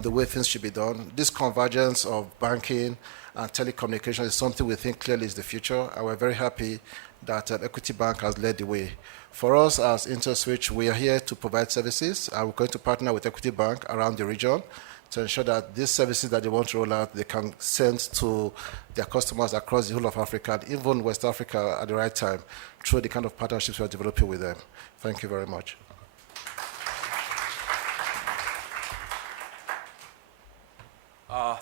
the way things should be done. This convergence of banking and telecommunications is something we think clearly is the future, and we're very happy that Equity Bank has led the way. For us as InterSwitch, we are here to provide services, and we're going to partner with Equity Bank around the region to ensure that these services that they want to roll out, they can send to their customers across the whole of Africa, and even West Africa at the right time, through the kind of partnerships we are developing with them. Thank you very much.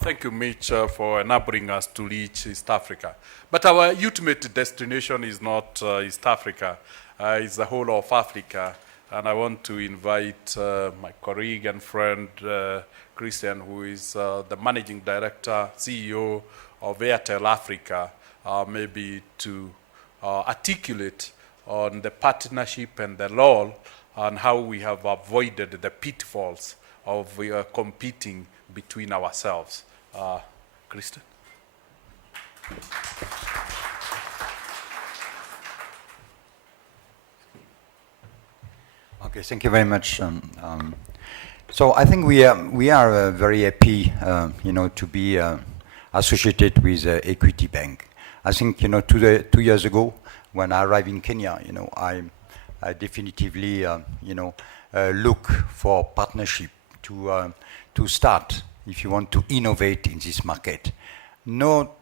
Thank you, Mitch, for enabling us to reach East Africa. But our ultimate destination is not East Africa, it's the whole of Africa. And I want to invite my colleague and friend, Christian, who is the Managing Director, CEO of Airtel Africa, maybe to articulate on the partnership and the law and how we have avoided the pitfalls of competing between ourselves. Christian? Okay, thank you very much. So I think we are very happy, to be associated with Equity Bank. I think 2 years ago, when I arrived in Kenya, I definitively look for partnership to start, if you want to innovate in this market. Not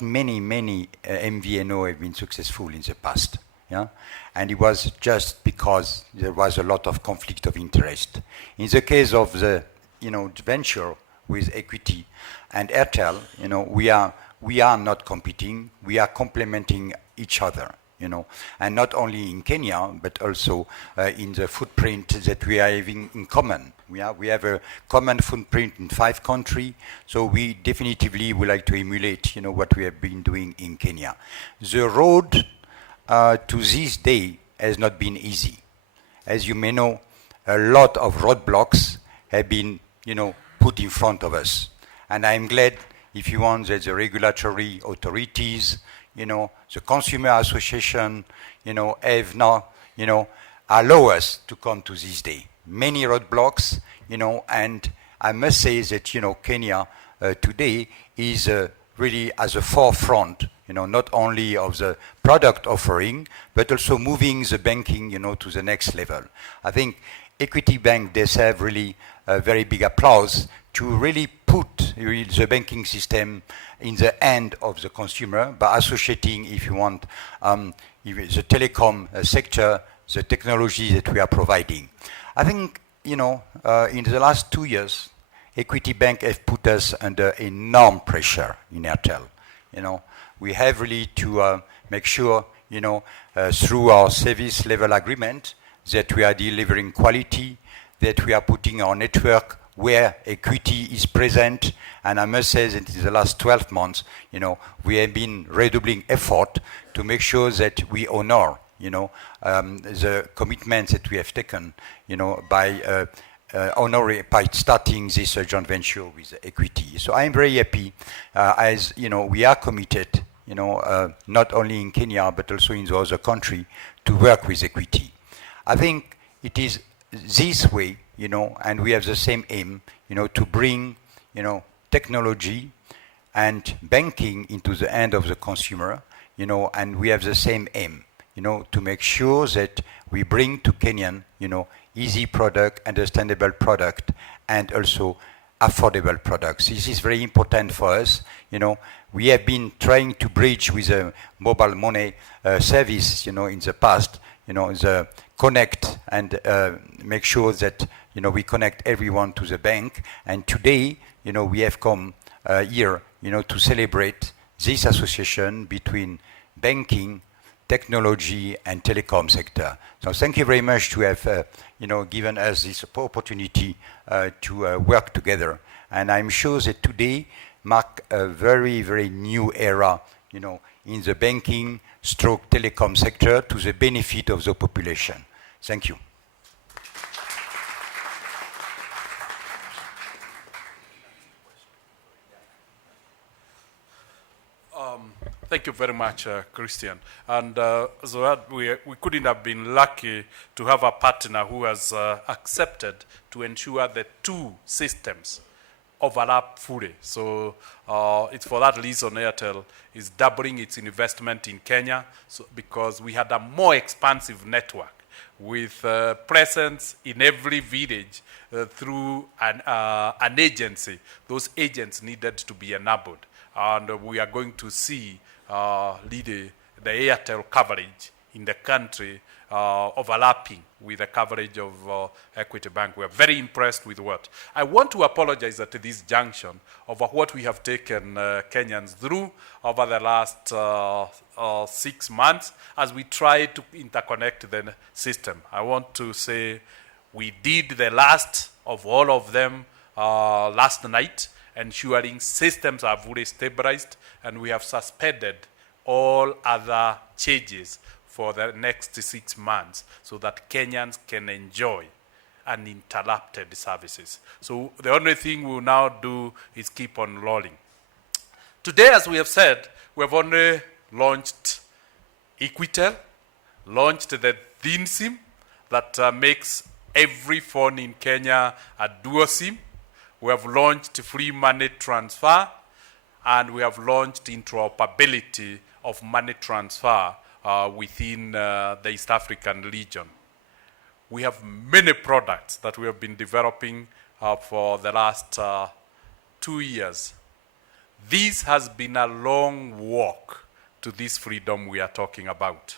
many MVNO have been successful in the past. Yeah? And it was just because there was a lot of conflict of interest. In the case of the venture with Equity and Airtel, we are not competing, we are complementing each other. And not only in Kenya, but also in the footprint that we are having in common. We have a common footprint in 5 countries, so we definitively would like to emulate, what we have been doing in Kenya. The road to this day has not been easy. As you may know, a lot of roadblocks have been, put in front of us. And I'm glad, if you want, that the regulatory authorities, the consumer association, have now, allow us to come to this day. Many roadblocks, and I must say that, Kenya today is really at the forefront, not only of the product offering, but also moving the banking, to the next level. I think Equity Bank deserves really a very big applause to really put the banking system in the hand of the consumer by associating, if you want, the telecom sector, the technology that we are providing. I think, in the last 2 years, Equity Bank has put us under enormous pressure in Airtel. We have really to make sure, through our service level agreement, that we are delivering quality, that we are putting our network where equity is present. And I must say that in the last 12 months, we have been redoubling effort to make sure that we honor, the commitments that we have taken, by by starting this joint venture with Equity. So I'm very happy, as we are committed, not only in Kenya but also in the other country, to work with Equity. I think it is this way, and we have the same aim, to bring, technology and banking into the hand of the consumer, and we have the same aim, to make sure that we bring to Kenyan, easy product, understandable product, and also affordable products. This is very important for us. We have been trying to bridge with a mobile money service, in the past, the connect and make sure that, we connect everyone to the bank. And today, we have come here, to celebrate this association between banking, technology, and telecom sector. So thank you very much to have, given us this opportunity to work together. And I'm sure that today mark a very, very new era, in the banking stroke telecom sector to the benefit of the population. Thank you. Thank you very much, Christian. And so that we couldn't have been lucky to have a partner who has accepted to ensure the two systems overlap fully. So it's for that reason Airtel is doubling its investment in Kenya, because we had a more expansive network with presence in every village through an agency. Those agents needed to be enabled. And we are going to see the Airtel coverage in the country overlapping with the coverage of Equity Bank. We are very impressed with what. I want to apologize at this junction over what we have taken Kenyans through over the last 6 months as we try to interconnect the system. I want to say we did the last of all of them last night, ensuring systems are fully stabilized, and we have suspended all other changes for the next 6 months so that Kenyans can enjoy uninterrupted services. So the only thing we'll now do is keep on rolling. Today, as we have said, we have only launched Equitel, launched the thin SIM that makes every phone in Kenya a dual SIM. We have launched free money transfer, and we have launched interoperability of money transfer within the East African region. We have many products that we have been developing for the last 2 years. This has been a long walk to this freedom we are talking about.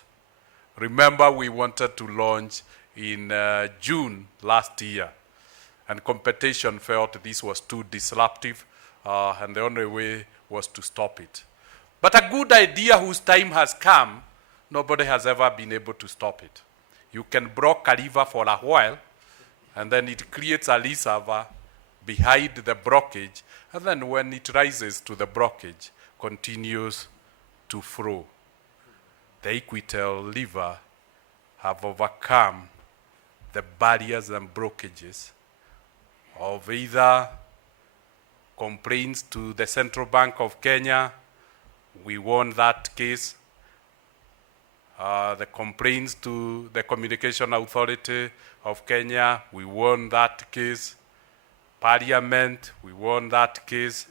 Remember, we wanted to launch in June last year, and competition felt this was too disruptive, and the only way was to stop it. But a good idea whose time has come, nobody has ever been able to stop it. You can block a river for a while, and then it creates a reservoir behind the blockage, and then when it rises to the blockage, continues to flow. The Equitel River have overcome the barriers and blockages of either complaints to the Central Bank of Kenya. We won that case. The complaints to the Communication Authority of Kenya, we won that case. Parliament, we won that case.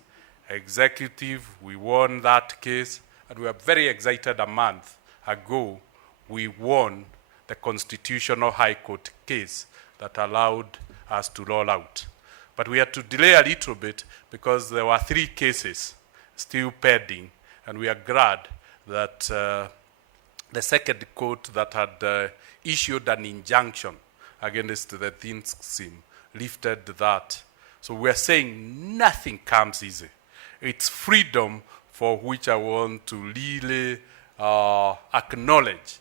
Executive, we won that case. And we are very excited a month ago, we won the Constitutional High Court case that allowed us to roll out. But we had to delay a little bit because there were 3 cases still pending, and we are glad that the second court that had issued an injunction against the thin SIM lifted that. So we are saying nothing comes easy. It's freedom for which I want to really acknowledge.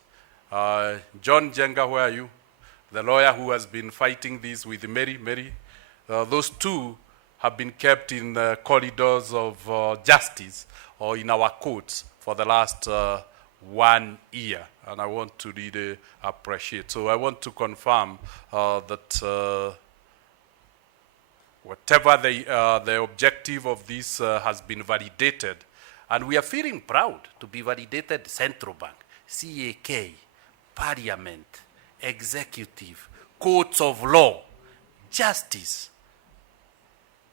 John Jenga, where are you? The lawyer who has been fighting this with Mary. Those two have been kept in the corridors of justice or in our courts for the last 1 year, and I want to really appreciate. So I want to confirm that whatever the objective of this has been validated, and we are feeling proud to be validated. Central Bank, CAK, Parliament, Executive, Courts of Law, Justice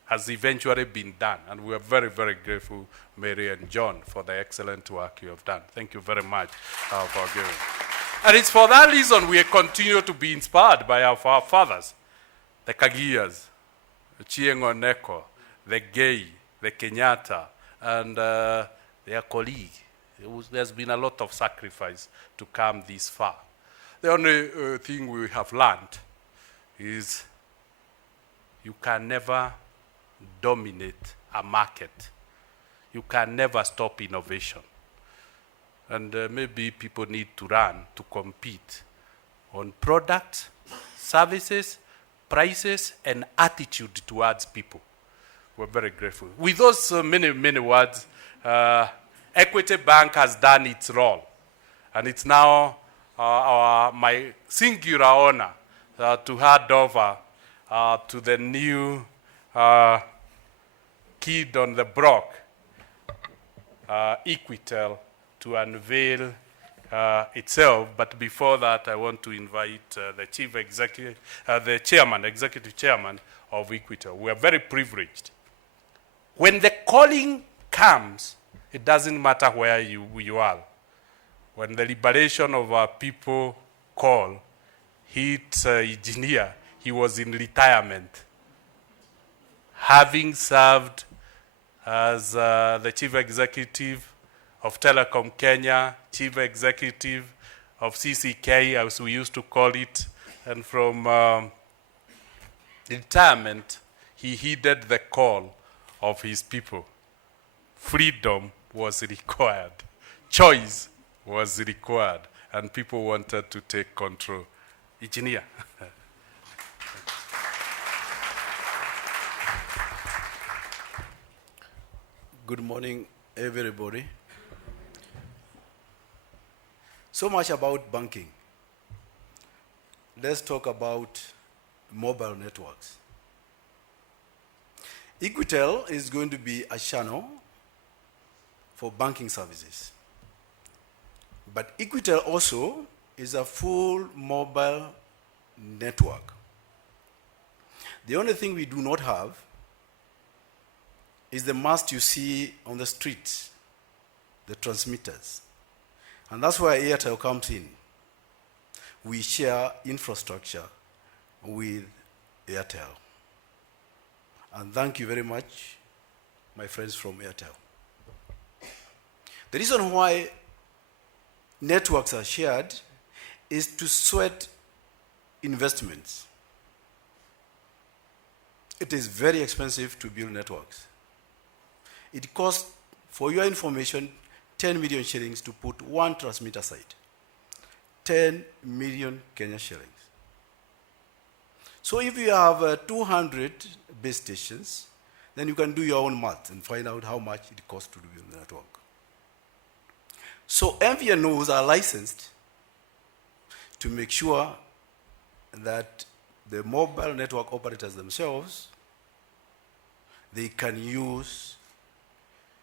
has eventually been done, and we are very, very grateful, Mary and John, for the excellent work you have done. Thank you very much for giving. And it's for that reason we continue to be inspired by our fathers, the Kagiyas, the Chieng Oneko, the Gay, the Kenyatta, and their colleague. There's been a lot of sacrifice to come this far. The only thing we have learned is you can never dominate a market. You can never stop innovation. And maybe people need to run to compete on products, services, prices, and attitude towards people. We're very grateful. With those many, many words, Equity Bank has done its role, and it's now my singular honor to hand over to the new kid on the block, Equitel, to unveil itself. But before that, I want to invite the chief executive, the chairman, executive chairman of Equitel. We are very privileged. When the calling comes, it doesn't matter where you are. When the liberation of our people call hit engineer, he was in retirement, having served as the chief executive of Telecom Kenya, chief executive of CCK, as we used to call it, and from retirement, he heeded the call of his people. Freedom was required. Choice was required. And people wanted to take control. Engineer. Good morning, everybody. So much about banking. Let's talk about mobile networks. Equitel is going to be a channel for banking services. But Equitel also is a full mobile network. The only thing we do not have is the mast you see on the streets, the transmitters. And that's where Airtel comes in. We share infrastructure with Airtel. And thank you very much, my friends from Airtel. The reason why networks are shared is to sweat investments. It is very expensive to build networks. It costs, for your information, 10 million shillings to put one transmitter site. 10 million Kenya shillings. So if you have 200 base stations, then you can do your own math and find out how much it costs to build the network. So MVNOs are licensed to make sure that the mobile network operators themselves, they can use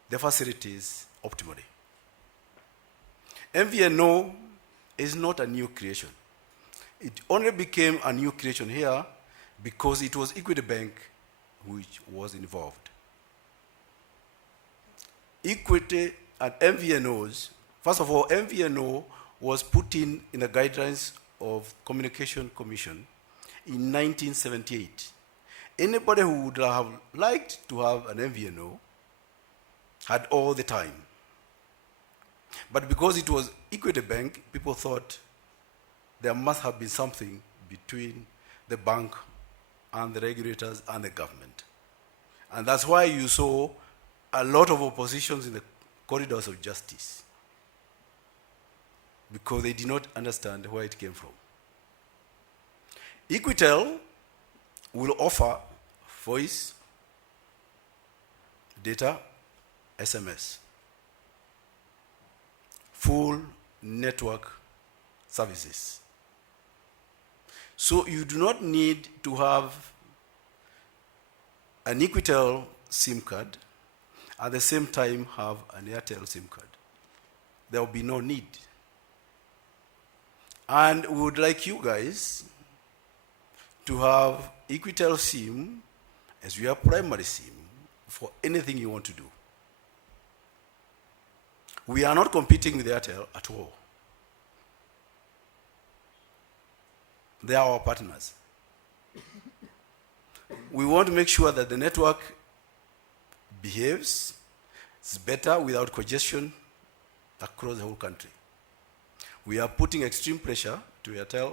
the facilities optimally. MVNO is not a new creation. It only became a new creation here because it was Equitel Bank which was involved. Equity and MVNOs, first of all, MVNO was put in the guidelines of Communication Commission in 1978. Anybody who would have liked to have an MVNO had all the time. But because it was Equitel Bank, people thought there must have been something between the bank and the regulators and the government. And that's why you saw a lot of oppositions in the corridors of justice, because they did not understand where it came from. Equitel will offer voice, data, SMS, full network services. So you do not need to have an Equitel SIM card, at the same time have an Airtel SIM card. There will be no need. And we would like you guys to have Equitel SIM as your primary SIM for anything you want to do. We are not competing with Airtel at all. They are our partners. We want to make sure that the network behaves, it's better without congestion across the whole country. We are putting extreme pressure to Airtel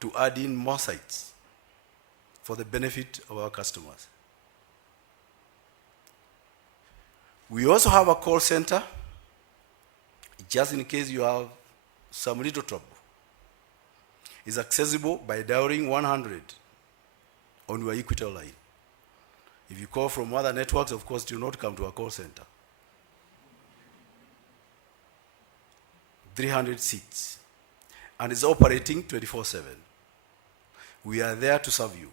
to add in more sites for the benefit of our customers. We also have a call center, just in case you have some little trouble. It's accessible by dialing 100 on your Equitel line. If you call from other networks, of course, do not come to a call center. 300 seats, and is operating 24/7. We are there to serve you.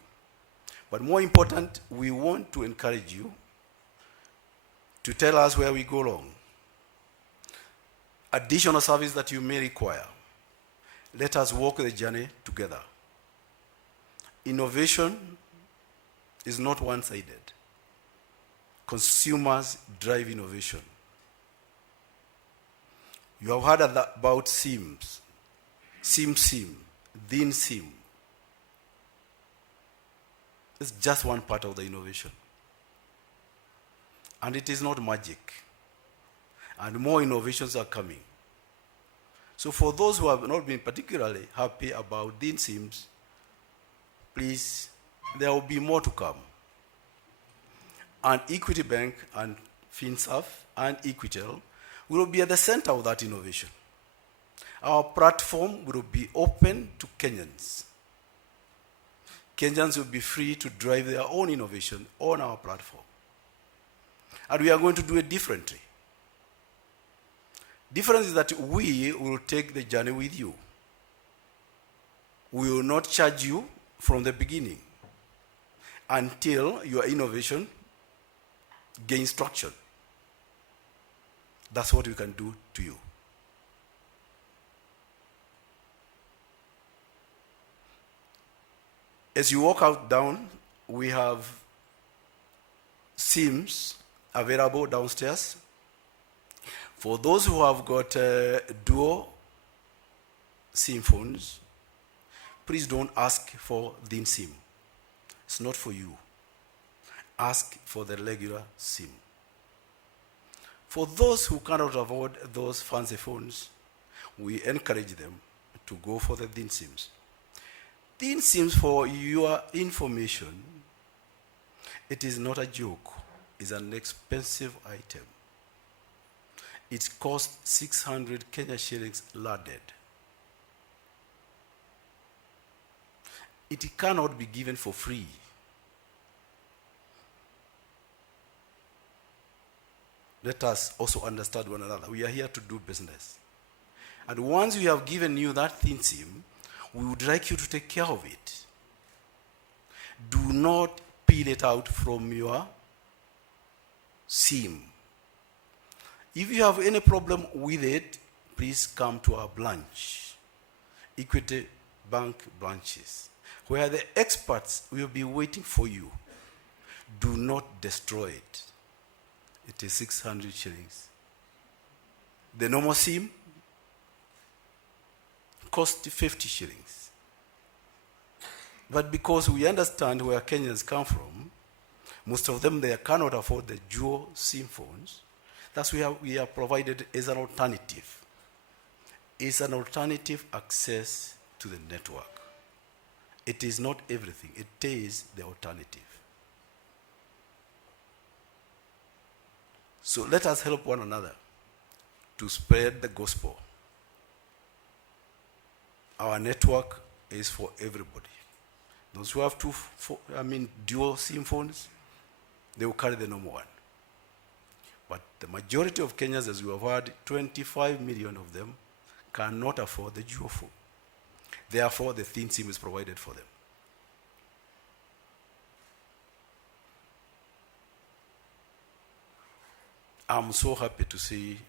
But more important, we want to encourage you to tell us where we go wrong. Additional service that you may require. Let us walk the journey together. Innovation is not one-sided. Consumers drive innovation. You have heard about SIMs, SIM, thin SIM. It's just one part of the innovation. And it is not magic. And more innovations are coming. So for those who have not been particularly happy about thin SIMs, please, there will be more to come. And Equity Bank and finserv and Equitel will be at the center of that innovation. Our platform will be open to Kenyans. Kenyans will be free to drive their own innovation on our platform. And we are going to do it differently. Difference is that we will take the journey with you. We will not charge you from the beginning until your innovation gains traction. That's what we can do to you. As you walk out down, we have SIMs available downstairs. For those who have got dual SIM phones, please don't ask for thin SIM. It's not for you. Ask for the regular SIM. For those who cannot afford those fancy phones, we encourage them to go for the thin SIMs. Thin SIMs, for your information, it is not a joke. It's an expensive item. It costs 600 Kenya shillings loaded. It cannot be given for free. Let us also understand one another. We are here to do business. And once we have given you that thin SIM, we would like you to take care of it. Do not peel it out from your SIM. If you have any problem with it, please come to our branch, Equity Bank branches, where the experts will be waiting for you. Do not destroy it. It is 600 shillings. The normal SIM cost 50 shillings. But because we understand where Kenyans come from, most of them, they cannot afford the dual SIM phones. That's why we are provided as an alternative. It's an alternative access to the network. It is not everything. It is the alternative. So let us help one another to spread the gospel. Our network is for everybody. Those who have dual SIM phones, they will carry the normal one. But the majority of Kenyans, as you have heard, 25 million of them cannot afford the dual phone. Therefore, the thin SIM is provided for them. I'm so happy to see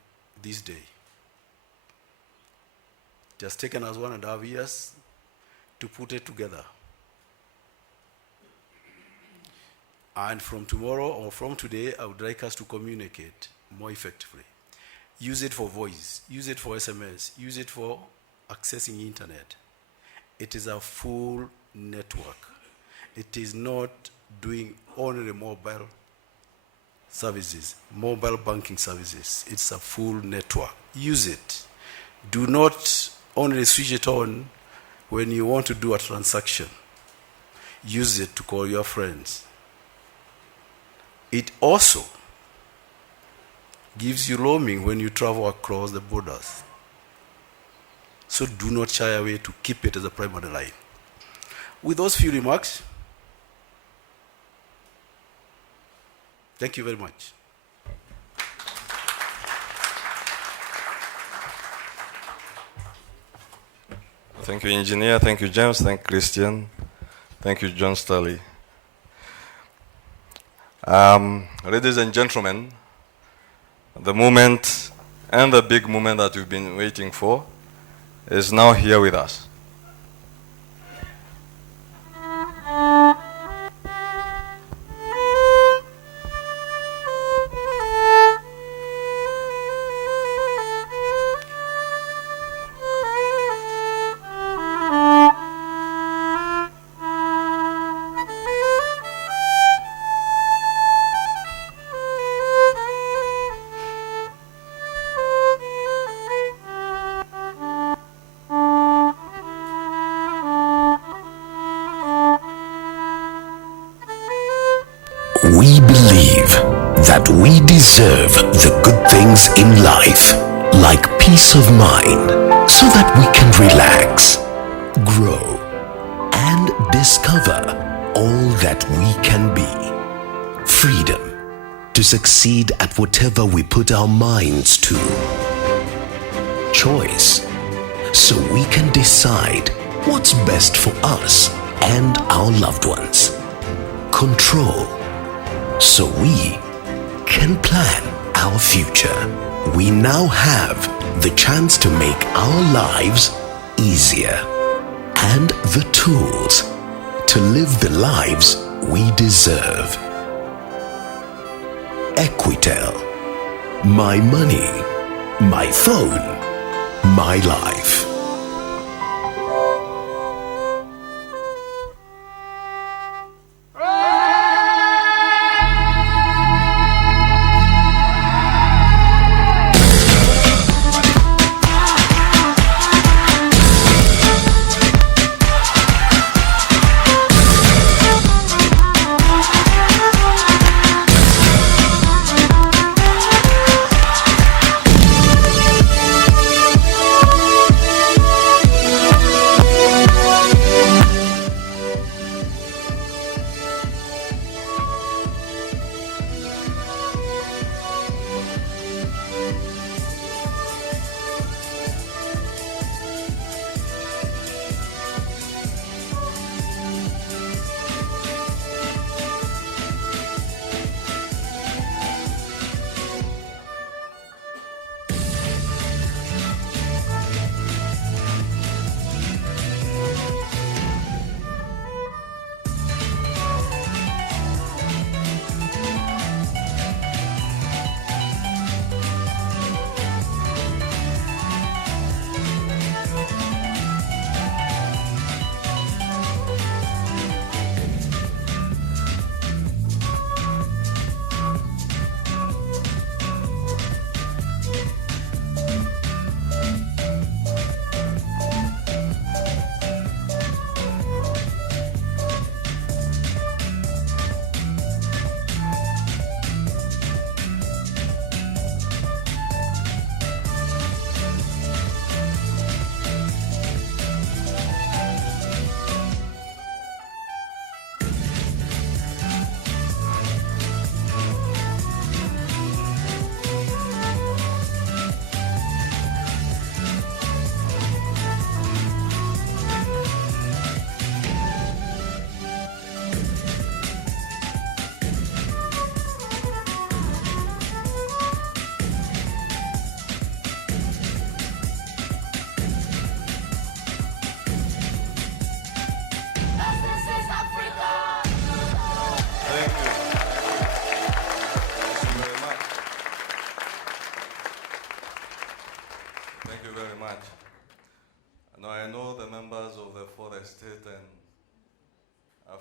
this day. It has taken us 1.5 years to put it together. And from tomorrow or from today, I would like us to communicate more effectively. Use it for voice, use it for SMS, use it for accessing internet. It is a full network. It is not doing only mobile services, mobile banking services. It's a full network. Use it. Do not only switch it on when you want to do a transaction. Use it to call your friends. It also gives you roaming when you travel across the borders. So do not shy away to keep it as a primary line. With those few remarks, thank you very much. Thank you, engineer. Thank you, James. Thank you, Christian. Thank you, John Sturley. Ladies and gentlemen, the moment and the big moment that we've been waiting for is now here with us. We believe that we deserve the good things in life, like peace of mind, so that we can relax, grow, and discover all that we can be. Freedom to succeed at whatever we put our minds to. Choice, so we can decide what's best for us and our loved ones. Control, so we can plan our future. We now have the chance to make our lives easier and the tools to live the lives we deserve. Equitel. My money, my phone, my life.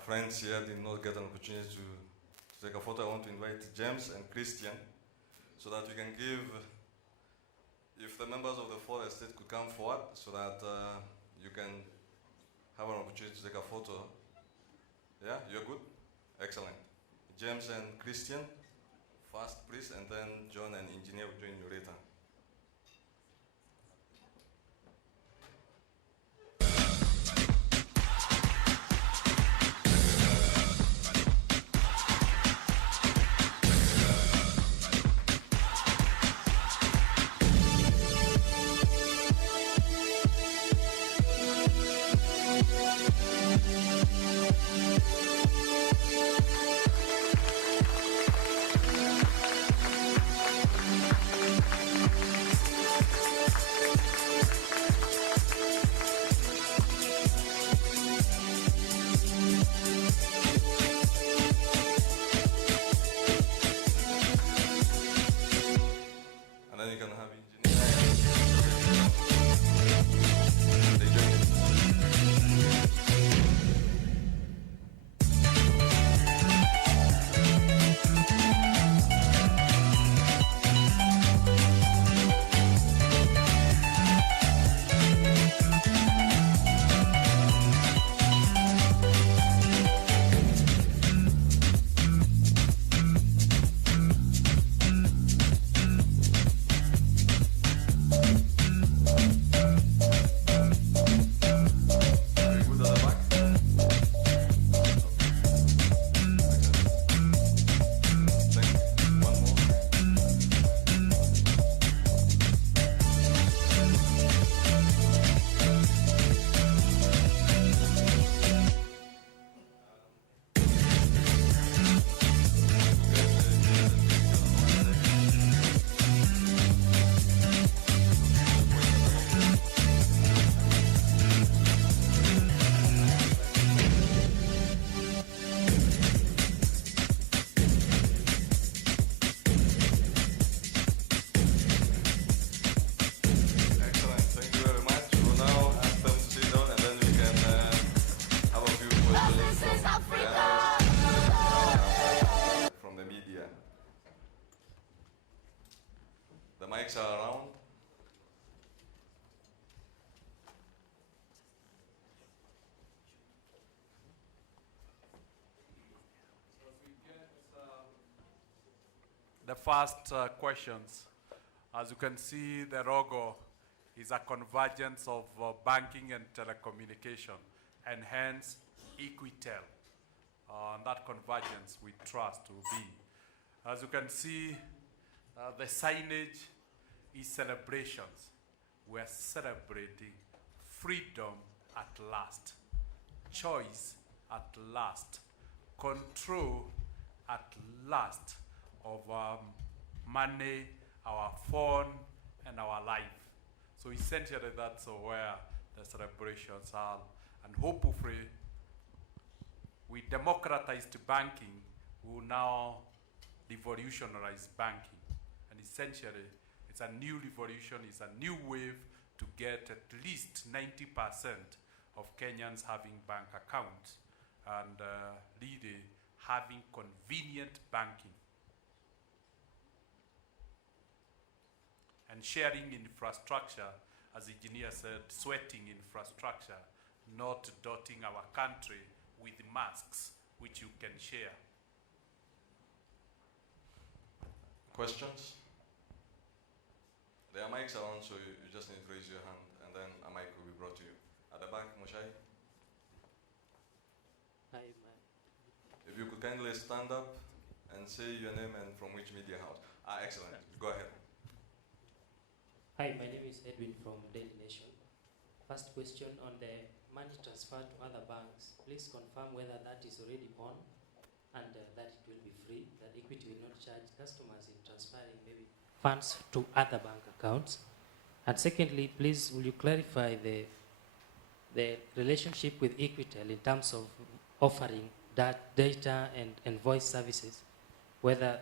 Friends here did not get an opportunity to take a photo. I want to invite James and Christian so that we can give, if the members of the fourth estate could come forward so that you can have an opportunity to take a photo. Yeah, you're good? Excellent. James and Christian, first please, and then John and engineer will join you later. mics are around. The first questions, as you can see, the logo is a convergence of banking and telecommunication, and hence Equitel. And that convergence we trust will be. As you can see, the signage is celebrations. We're celebrating freedom at last, choice at last, control at last of money, our phone, and our life. So essentially that's where the celebrations are. And hopefully, we democratized banking, we will now revolutionize banking. And essentially, it's a new revolution, it's a new wave to get at least 90% of Kenyans having bank accounts and really having convenient banking. And sharing infrastructure, as the engineer said, sweating infrastructure, not dotting our country with masks, which you can share. Questions? There are mics around, so you just need to raise your hand, and then a mic will be brought to you. At the back, Moshai. Hi, If you could kindly stand up and say your name and from which media house. Excellent. Go ahead. Hi, my name is Edwin from Daily Nation. First question on the money transfer to other banks. Please confirm whether that is already on and that it will be free, that Equity will not charge customers in transferring maybe funds to other bank accounts. And secondly, please will you clarify the relationship with Equitel in terms of offering that data and voice services, whether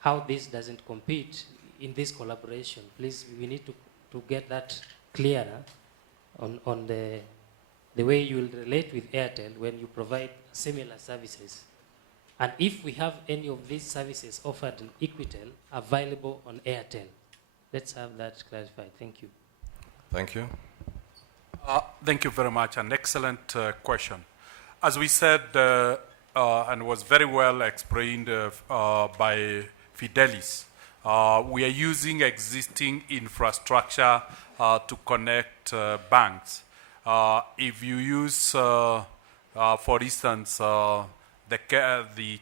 how this doesn't compete in this collaboration. Please, we need to get that clearer on the way you will relate with Airtel when you provide similar services. And if we have any of these services offered in Equitel available on Airtel. Let's have that clarified. Thank you. Thank you. Thank you very much. An excellent question. As we said, and was very well explained by Fidelis, we are using existing infrastructure to connect banks. If you use, for instance, the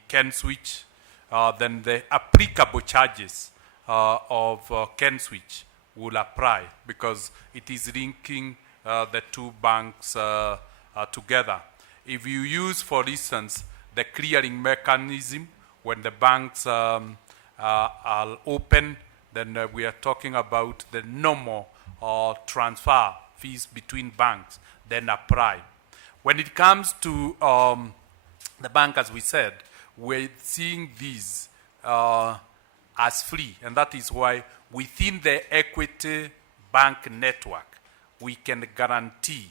Ken switch, then the applicable charges of Ken switch will apply because it is linking the two banks together. If you use, for instance, the clearing mechanism when the banks are open, then we are talking about the normal transfer fees between banks, then apply. When it comes to the bank, as we said, we're seeing these as free, and that is why within the Equity Bank network, we can guarantee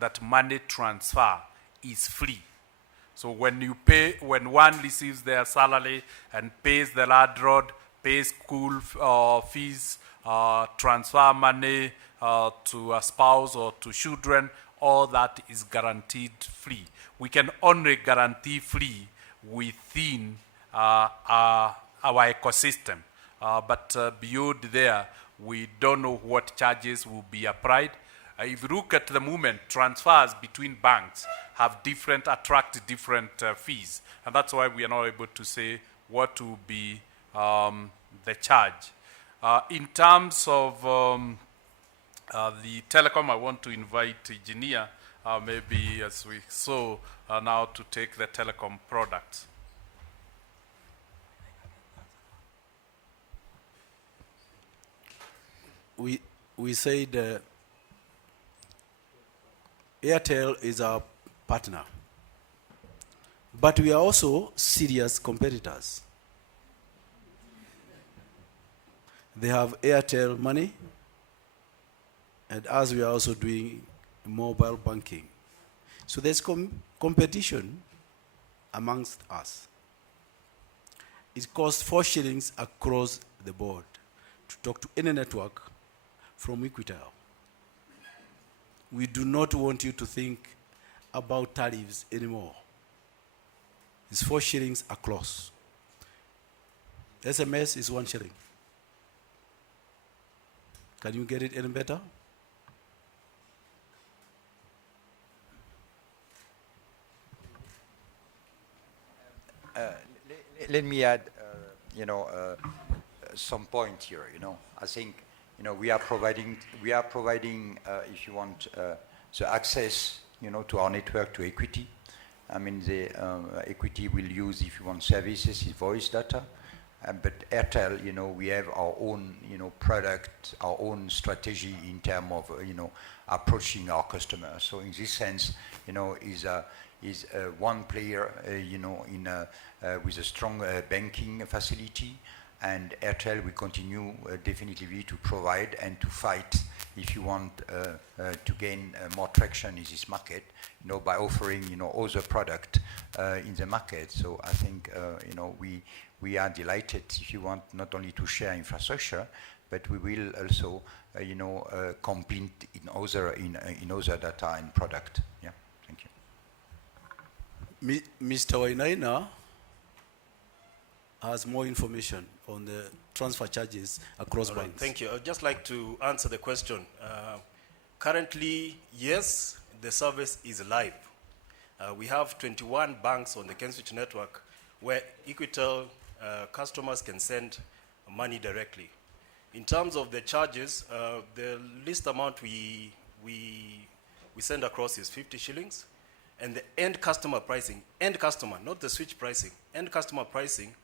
that money transfer is free. So when you pay, when one receives their salary and pays the landlord, pays school fees, transfer money to a spouse or to children, all that is guaranteed free. We can only guarantee free within our ecosystem. But beyond there, we don't know what charges will be applied. If you look at the moment, transfers between banks have attract different fees. And that's why we are not able to say what will be the charge. In terms of the telecom, I want to invite engineer, maybe as we saw now, to take the telecom products. We said Airtel is our partner, but we are also serious competitors. They have Airtel money, and as we are also doing mobile banking. So there's competition amongst us. It costs 4 shillings across the board to talk to any network from Equitel. We do not want you to think about tariffs anymore. It's 4 shillings across. SMS is 1 shilling. Can you get it any better? Let me add, some point here. I think, we are providing, if you want, the access, to our network to Equity. I mean, the Equity will use, if you want, services, is voice data. But Airtel, we have our own, product, our own strategy in terms of, approaching our customers. So in this sense, is one player, with a strong banking facility, and Airtel will continue definitively to provide and to fight, if you want, to gain more traction in this market, by offering, other product in the market. So I think, we are delighted, if you want, not only to share infrastructure, but we will also, compete in other data and product. Yeah, thank you. Mr. Wainaina has more information on the transfer charges across All right, banks. thank you. I'd just like to answer the question. Currently, yes, the service is live. We have 21 banks on the Kenswich network where Equitel customers can send money directly. In terms of the charges, the least amount we send across is 50 shillings, and the end customer pricing, not the switch pricing, end customer pricing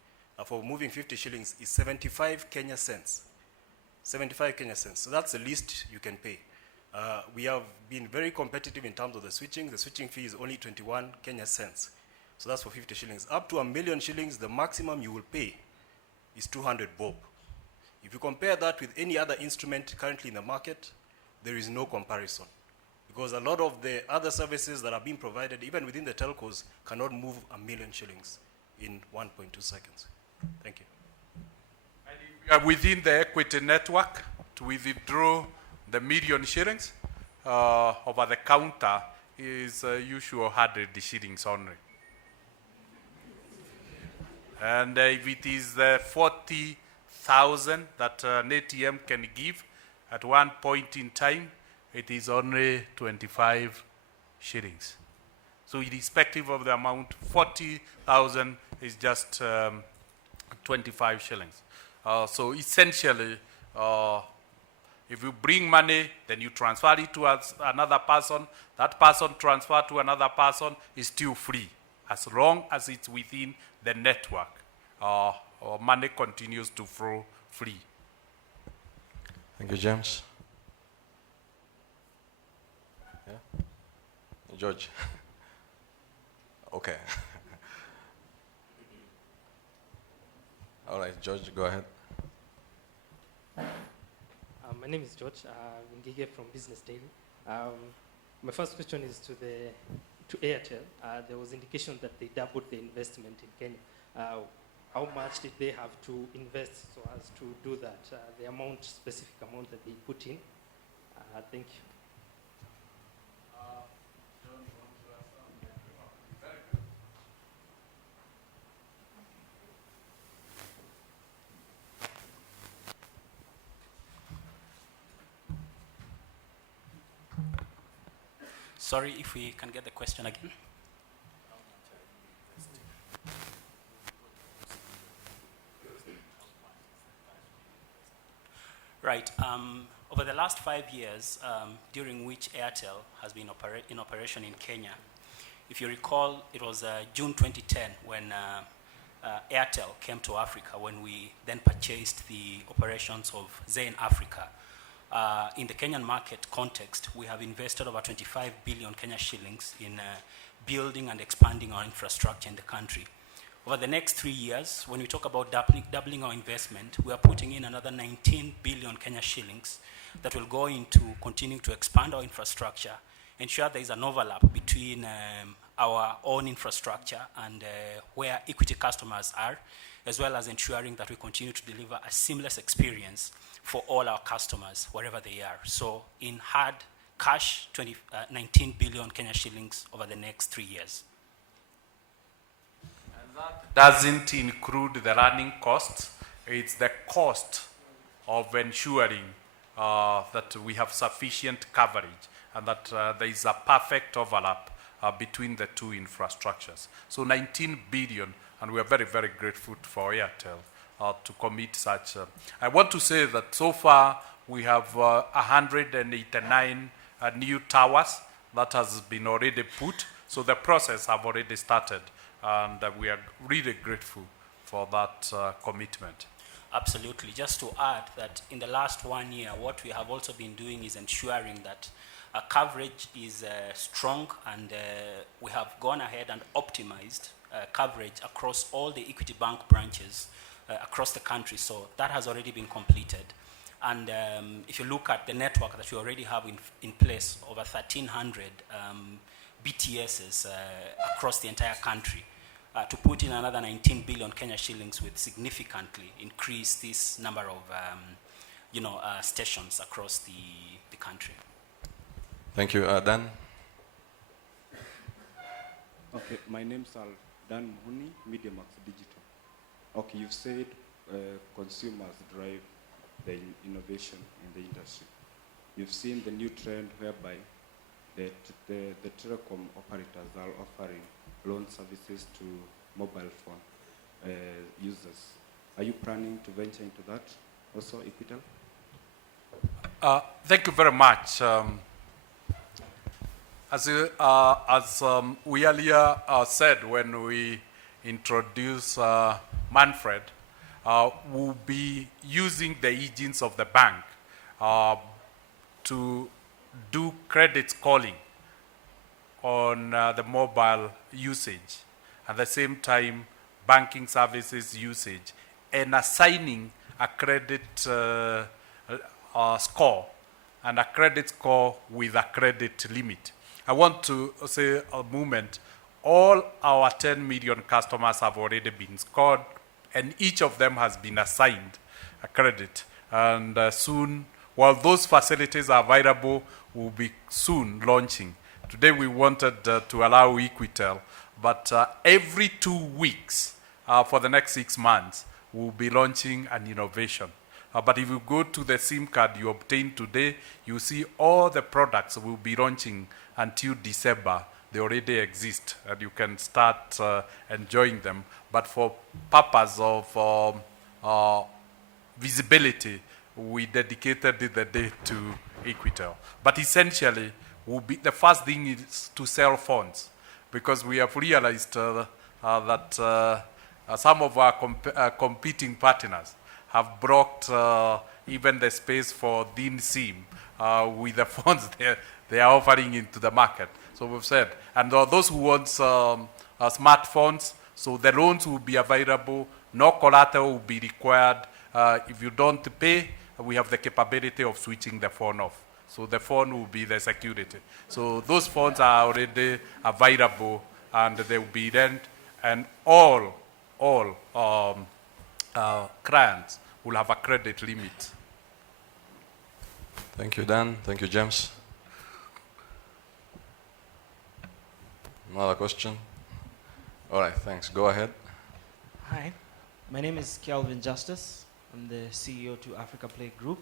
for moving 50 shillings is 75 Kenya cents. 75 Kenya cents. So that's the least you can pay. We have been very competitive in terms of the switching. The switching fee is only 21 Kenya cents. So that's for 50 shillings. Up to 1 million shillings, the maximum you will pay is 200 bob. If you compare that with any other instrument currently in the market, there is no comparison. Because a lot of the other services that are being provided, even within the telcos, cannot move 1 million shillings in 1.2 seconds. Thank you. And if you are within the equity network, to withdraw the million shillings over the counter is usual 100 shillings only. And if it is 40,000 that an ATM can give at one point in time, it is only 25 shillings. So irrespective of the amount, 40,000 is just 25 shillings. So essentially, if you bring money, then you transfer it to another person, that person transfer to another person is still free, as long as it's within the network. Money continues to flow free. Thank you, James. Yeah? George. Okay. All right, George, go ahead. My name is George Ngige from Business Daily. My first question is to Airtel. There was indication that they doubled the investment in Kenya. How much did they have to invest so as to do that? The amount, specific amount that they put in. Thank you. Sorry, if we can get the question again. Right. Over the last 5 years, during which Airtel has been in operation in Kenya, if you recall, it was June 2010 when Airtel came to Africa, when we then purchased the operations of Zain Africa. In the Kenyan market context, we have invested over 25 billion Kenya shillings in building and expanding our infrastructure in the country. Over the next 3 years, when we talk about doubling our investment, we are putting in another 19 billion Kenya shillings that will go into continuing to expand our infrastructure, ensure there is an overlap between our own infrastructure and where Equity customers are, as well as ensuring that we continue to deliver a seamless experience for all our customers, wherever they are. So in hard cash, 19 billion Kenya shillings over the next 3 years. And that doesn't include the running costs. It's the cost of ensuring that we have sufficient coverage and that there is a perfect overlap between the two infrastructures. So 19 billion, and we are very, very grateful for Airtel to commit such. I want to say that so far we have 189 new towers that has been already put. So the process have already started, and we are really grateful for that commitment. Absolutely. Just to add that in the last 1 year, what we have also been doing is ensuring that coverage is strong, and we have gone ahead and optimized coverage across all the Equity Bank branches across the country. So that has already been completed. And if you look at the network that we already have in place, over 1,300 BTSs across the entire country, to put in another 19 billion Kenya shillings would significantly increase this number of stations across the country. Thank you. Dan? Okay, my name's Dan Mahoney, MediaMax Digital. Okay, you've said consumers drive the innovation in the industry. You've seen the new trend whereby the telecom operators are offering loan services to mobile phone users. Are you planning to venture into that also, Equitel? Thank you very much. As we earlier said when we introduced Manfred, we'll be using the agents of the bank to do credit calling on the mobile usage, at the same time banking services usage, and assigning a credit score and a credit score with a credit limit. I want to say a moment, all our 10 million customers have already been scored, and each of them has been assigned a credit. And soon, while those facilities are available, we'll be soon launching. Today we wanted to allow Equitel, but every 2 weeks for the next 6 months, we'll be launching an innovation. But if you go to the SIM card you obtained today, you see all the products we'll be launching until December. They already exist, and you can start enjoying them. But for purpose of visibility, we dedicated the day to Equitel. But essentially, the first thing is to sell phones, because we have realized that some of our competing partners have blocked even the space for DIN SIM with the phones they are offering into the market. So we've said, and those who want smartphones, so the loans will be available, no collateral will be required. If you don't pay, we have the capability of switching the phone off. So the phone will be the security. So those phones are already available, and they will be rent, and all clients will have a credit limit. Thank you, Dan. Thank you, James. Another question? All right, thanks. Go ahead. Hi, my name is Kelvin Justice. I'm the CEO to Africa Play Group.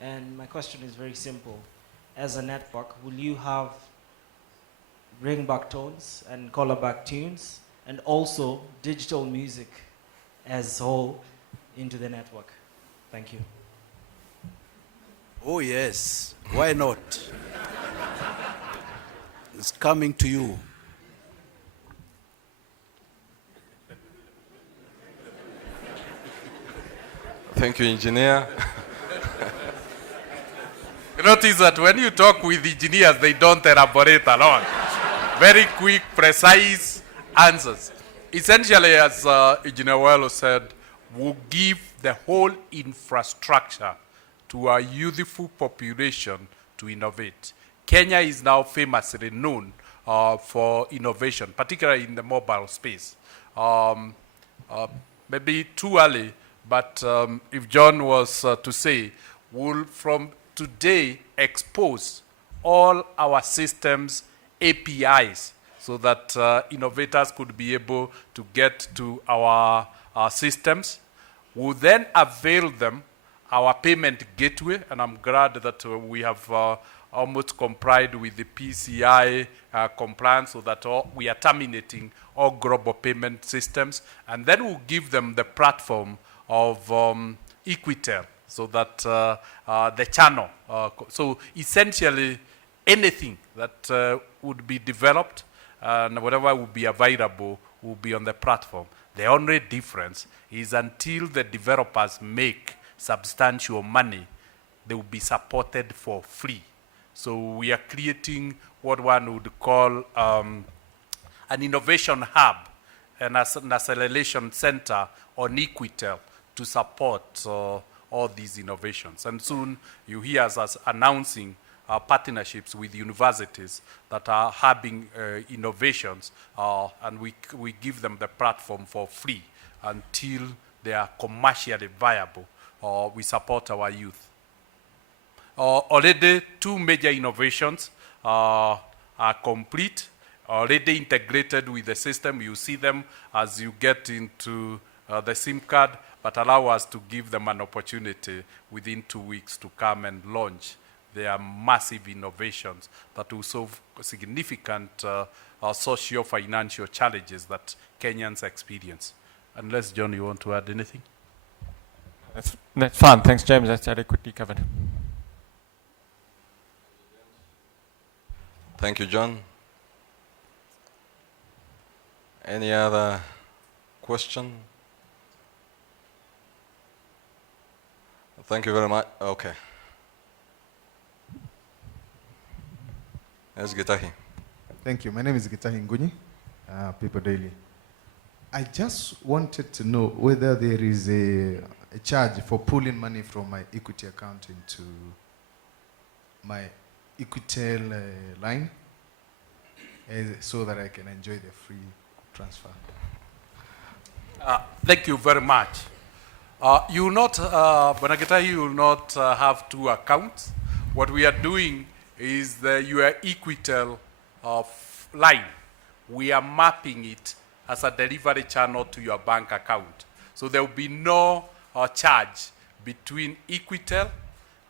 And my question is very simple. As a network, will you have ringback tones and collarback tunes, and also digital music as a whole into the network? Thank you. Oh yes, why not? It's coming to you. Thank you, engineer. You notice that when you talk with engineers, they don't elaborate a lot. Very quick, precise answers. Essentially, as Engineer Wello said, we'll give the whole infrastructure to a youthful population to innovate. Kenya is now famously known for innovation, particularly in the mobile space. Maybe too early, but if John was to say, we'll from today expose all our systems APIs so that innovators could be able to get to our systems. We'll then avail them our payment gateway, and I'm glad that we have almost complied with the PCI compliance so that we are terminating all global payment systems. And then we'll give them the platform of Equitel so that the channel. So essentially, anything that would be developed and whatever will be available will be on the platform. The only difference is until the developers make substantial money, they will be supported for free. So we are creating what one would call an innovation hub and an acceleration center on Equitel to support all these innovations. And soon you hear us announcing partnerships with universities that are having innovations, and we give them the platform for free until they are commercially viable. We support our youth. Already 2 major innovations are complete, already integrated with the system. You see them as you get into the SIM card, but allow us to give them an opportunity within 2 weeks to come and launch their massive innovations that will solve significant socio-financial challenges that Kenyans experience. Unless, John, you want to add anything? That's fine. Thanks, James. That's adequately covered. Thank you, John. Any other question? Thank you very much. Okay. Yes, Gitahi. Thank you. My name is Gitahi Ngunyi, People Daily. I just wanted to know whether there is a charge for pulling money from my equity account into my Equitel line so that I can enjoy the free transfer. Thank you very much. You will not, Bonagitahi, you will not have 2 accounts. What we are doing is your Equitel line. We are mapping it as a delivery channel to your bank account. So there will be no charge between Equitel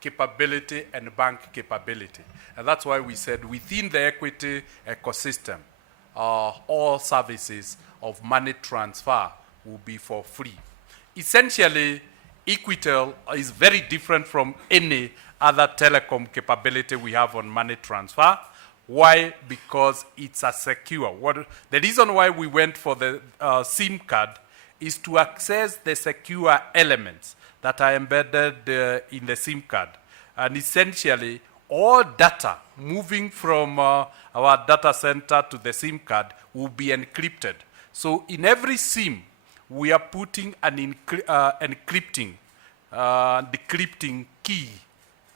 capability and bank capability. And that's why we said within the equity ecosystem, all services of money transfer will be for free. Essentially, Equitel is very different from any other telecom capability we have on money transfer. Why? Because it's a secure. The reason why we went for the SIM card is to access the secure elements that are embedded in the SIM card. And essentially, all data moving from our data center to the SIM card will be encrypted. So in every SIM, we are putting an decrypting key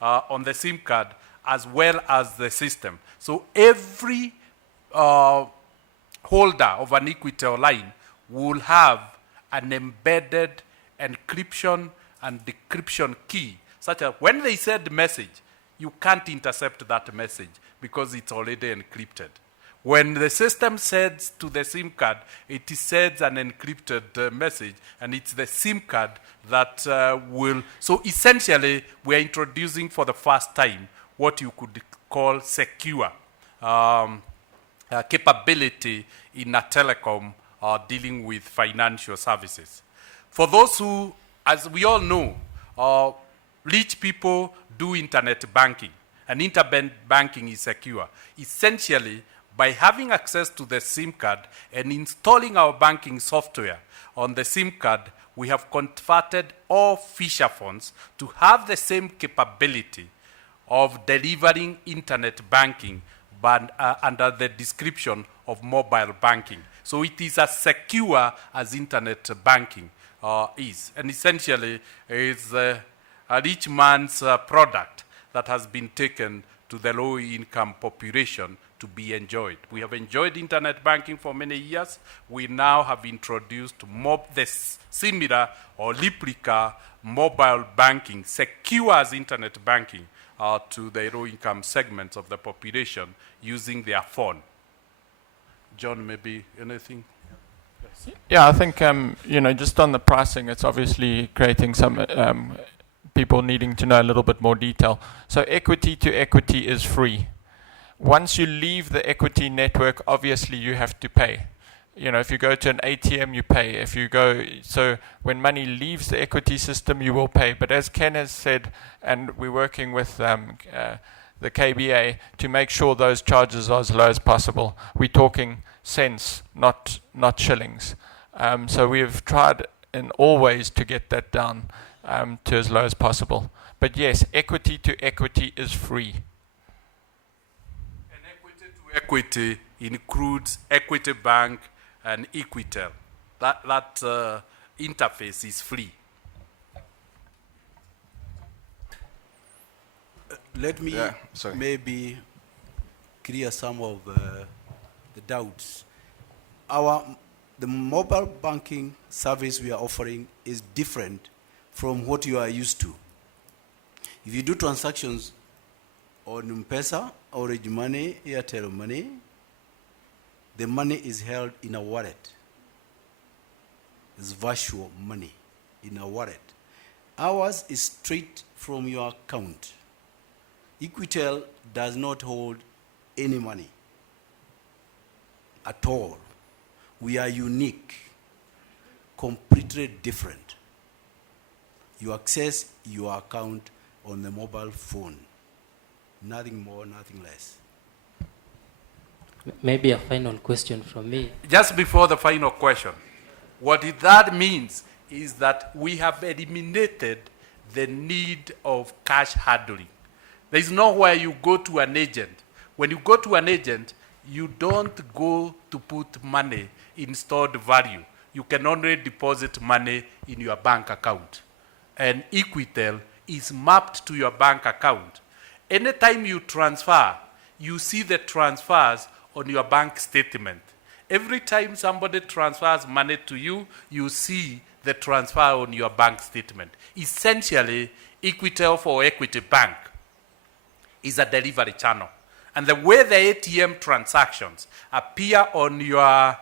on the SIM card as well as the system. So every holder of an Equitel line will have an embedded encryption and decryption key, such as when they send the message, you can't intercept that message because it's already encrypted. When the system sends to the SIM card, it sends an encrypted message, and it's the SIM card that will... So essentially, we're introducing for the first time what you could call secure capability in a telecom dealing with financial services. For those who, as we all know, rich people do internet banking, and internet banking is secure. Essentially, by having access to the SIM card and installing our banking software on the SIM card, we have converted all feature phones to have the same capability of delivering internet banking, but under the description of mobile banking. So it is as secure as internet banking is. And essentially, it's a rich man's product that has been taken to the low-income population to be enjoyed. We have enjoyed internet banking for many years. We now have introduced similar or replica mobile banking, secure as internet banking, to the low-income segments of the population using their phone. John, maybe anything? Yes. Yeah, I think, just on the pricing, it's obviously creating some people needing to know a little bit more detail. So equity to equity is free. Once you leave the equity network, obviously you have to pay. If you go to an ATM, you pay. So when money leaves the equity system, you will pay. But as Ken has said, and we're working with the KBA to make sure those charges are as low as possible. We're talking cents, not shillings. So we've tried in all ways to get that down to as low as possible. But yes, equity to equity is free. And equity to equity includes Equity Bank and Equitel. That interface is free. Let me maybe clear some of the doubts. The mobile banking service we are offering is different from what you are used to. If you do transactions on M-Pesa, Orange Money, Airtel Money, the money is held in a wallet. It's virtual money in a wallet. Ours is straight from your account. Equitel does not hold any money at all. We are unique, completely different. You access your account on the mobile phone. Nothing more, nothing less. Maybe a final question from me. Just before the final question, what that means is that we have eliminated the need of cash handling. There is nowhere you go to an agent. When you go to an agent, you don't go to put money in stored value. You can only deposit money in your bank account. And Equitel is mapped to your bank account. Anytime you transfer, you see the transfers on your bank statement. Every time somebody transfers money to you, you see the transfer on your bank statement. Essentially, Equitel for Equity Bank is a delivery channel. And the way the ATM transactions appear on your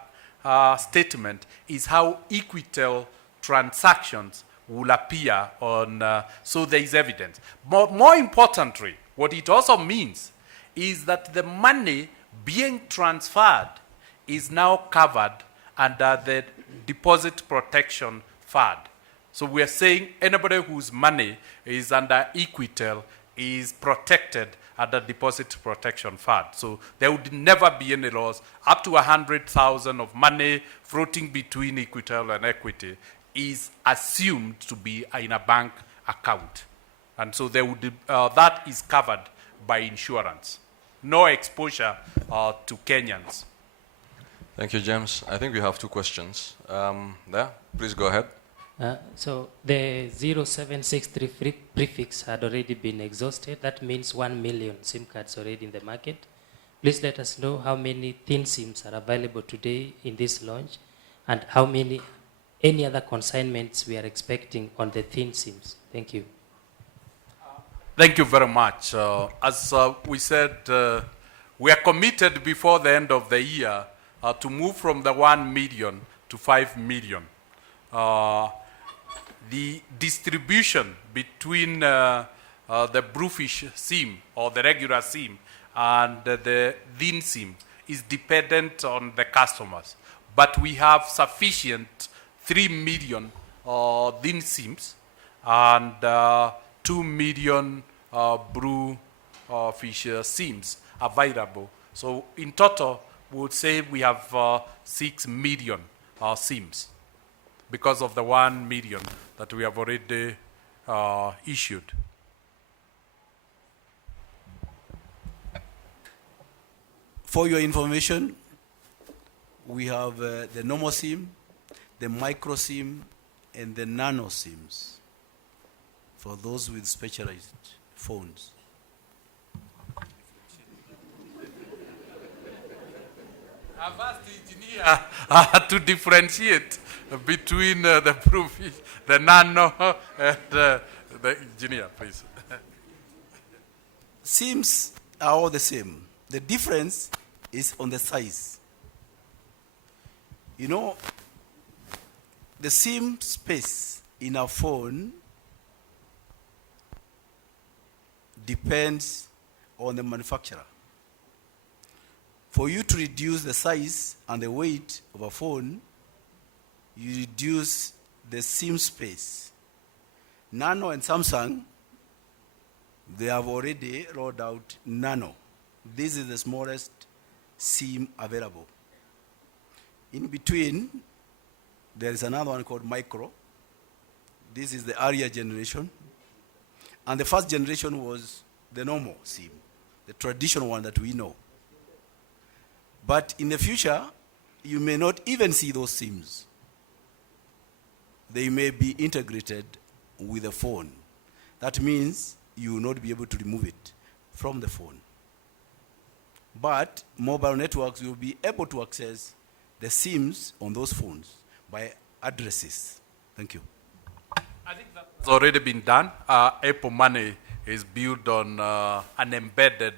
statement is how Equitel transactions will appear on, so there is evidence. More importantly, what it also means is that the money being transferred is now covered under the Deposit Protection Fund. So we are saying anybody whose money is under Equitel is protected under Deposit Protection Fund. So there would never be any loss. Up to 100,000 of money floating between Equitel and Equity is assumed to be in a bank account. And so there would, that is covered by insurance. No exposure to Kenyans. Thank you, James. I think we have two questions. There, please go ahead. So the 0763 prefix had already been exhausted. That means 1 million SIM cards already in the market. Please let us know how many thin SIMs are available today in this launch and how many, any other consignments we are expecting on the thin SIMs. Thank you. Thank you very much. As we said, we are committed before the end of the year to move from the 1 million to 5 million. The distribution between the Bluefish SIM or the regular SIM and the thin SIM is dependent on the customers. But we have sufficient 3 million thin SIMs and 2 million Bluefish SIMs available. So in total, we would say we have 6 million SIMs because of the 1 million that we have already issued. For your information, we have the normal SIM, the micro SIM, and the nano SIMs for those with specialized phones. I've asked the engineer to differentiate between the nano and the engineer, please. SIMs are all the same. The difference is on the size. You know, the SIM space in a phone depends on the manufacturer. For you to reduce the size and the weight of a phone, you reduce the SIM space. Nano and Samsung, they have already rolled out Nano. This is the smallest SIM available. In between, there is another one called Micro. This is the earlier generation. And the first generation was the normal SIM, the traditional one that we know. But in the future, you may not even see those SIMs. They may be integrated with a phone. That means you will not be able to remove it from the phone. But mobile networks will be able to access the SIMs on those phones by addresses. Thank you. I think that's already been done. Apple Money is built on an embedded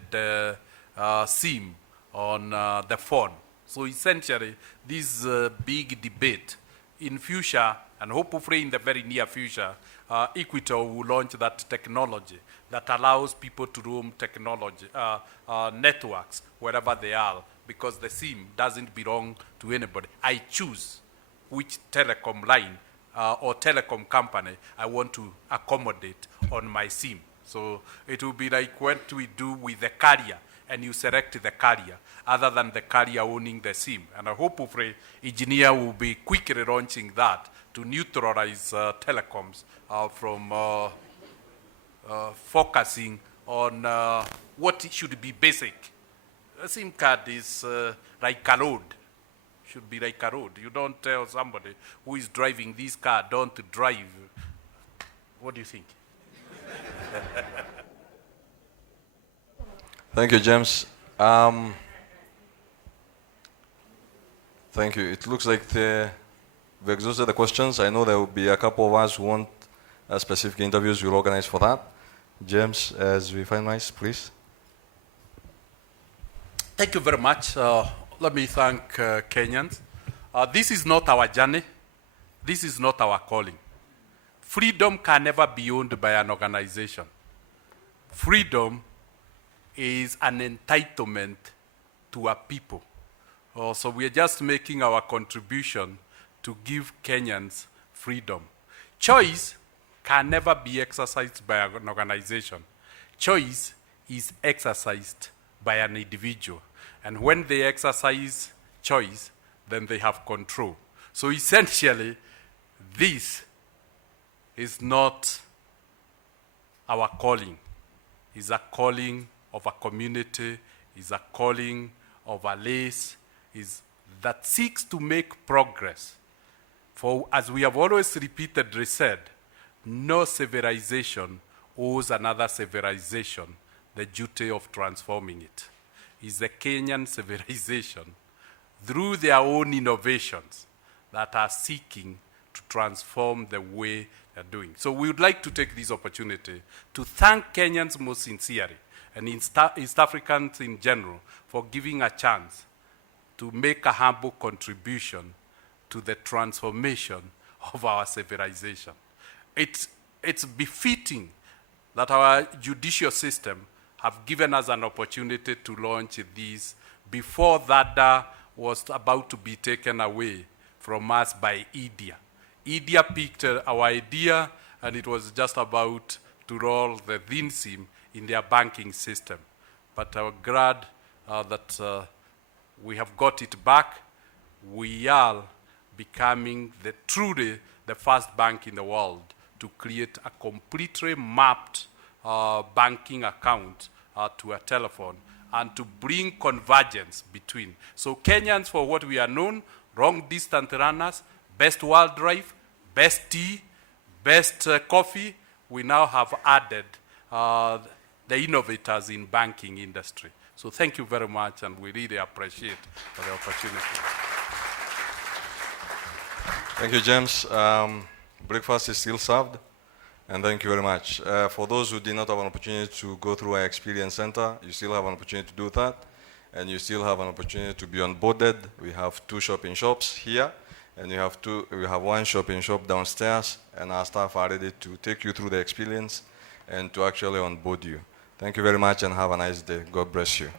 SIM on the phone. So essentially, this big debate in future, and hopefully in the very near future, Equitel will launch that technology that allows people to roam technology networks wherever they are, because the SIM doesn't belong to anybody. I choose which telecom line or telecom company I want to accommodate on my SIM. So it will be like what we do with the carrier, and you select the carrier, other than the carrier owning the SIM. And I hope engineer will be quickly launching that to neutralize telecoms from focusing on what should be basic. A SIM card is like a road. Should be like a road. You don't tell somebody who is driving this car, don't drive. What do you think? Thank you, James. Thank you. It looks like we exhausted the questions. I know there will be a couple of us who want specific interviews. We'll organize for that. James, as we finalize, please. Thank you very much. Let me thank Kenyans. This is not our journey. This is not our calling. Freedom can never be owned by an organization. Freedom is an entitlement to a people. So we are just making our contribution to give Kenyans freedom. Choice can never be exercised by an organization. Choice is exercised by an individual. And when they exercise choice, then they have control. So essentially, this is not our calling. It's a calling of a community, is a calling of a race, is that seeks to make progress. For as we have always repeatedly said, no civilization owes another civilization the duty of transforming it. It's the Kenyan civilization, through their own innovations, that are seeking to transform the way they're doing. So we would like to take this opportunity to thank Kenyans most sincerely, and East Africans in general, for giving a chance to make a humble contribution to the transformation of our civilization. It's befitting that our judicial system have given us an opportunity to launch this before that was about to be taken away from us by India. India picked our idea, and it was just about to roll the thin SIM in their banking system. But I'm glad that we have got it back. We are becoming truly the first bank in the world to create a completely mapped banking account to a telephone, and to bring convergence between. So Kenyans, for what we are known, long-distance runners, best world drive, best tea, best coffee, we now have added the innovators in banking industry. So thank you very much, and we really appreciate the opportunity. Thank you, James. Breakfast is still served, and thank you very much. For those who did not have an opportunity to go through our experience center, you still have an opportunity to do that, and you still have an opportunity to be onboarded. We have 2 shops here, and we have 1 shop downstairs, and our staff are ready to take you through the experience and to actually onboard you. Thank you very much, and have a nice day. God bless you.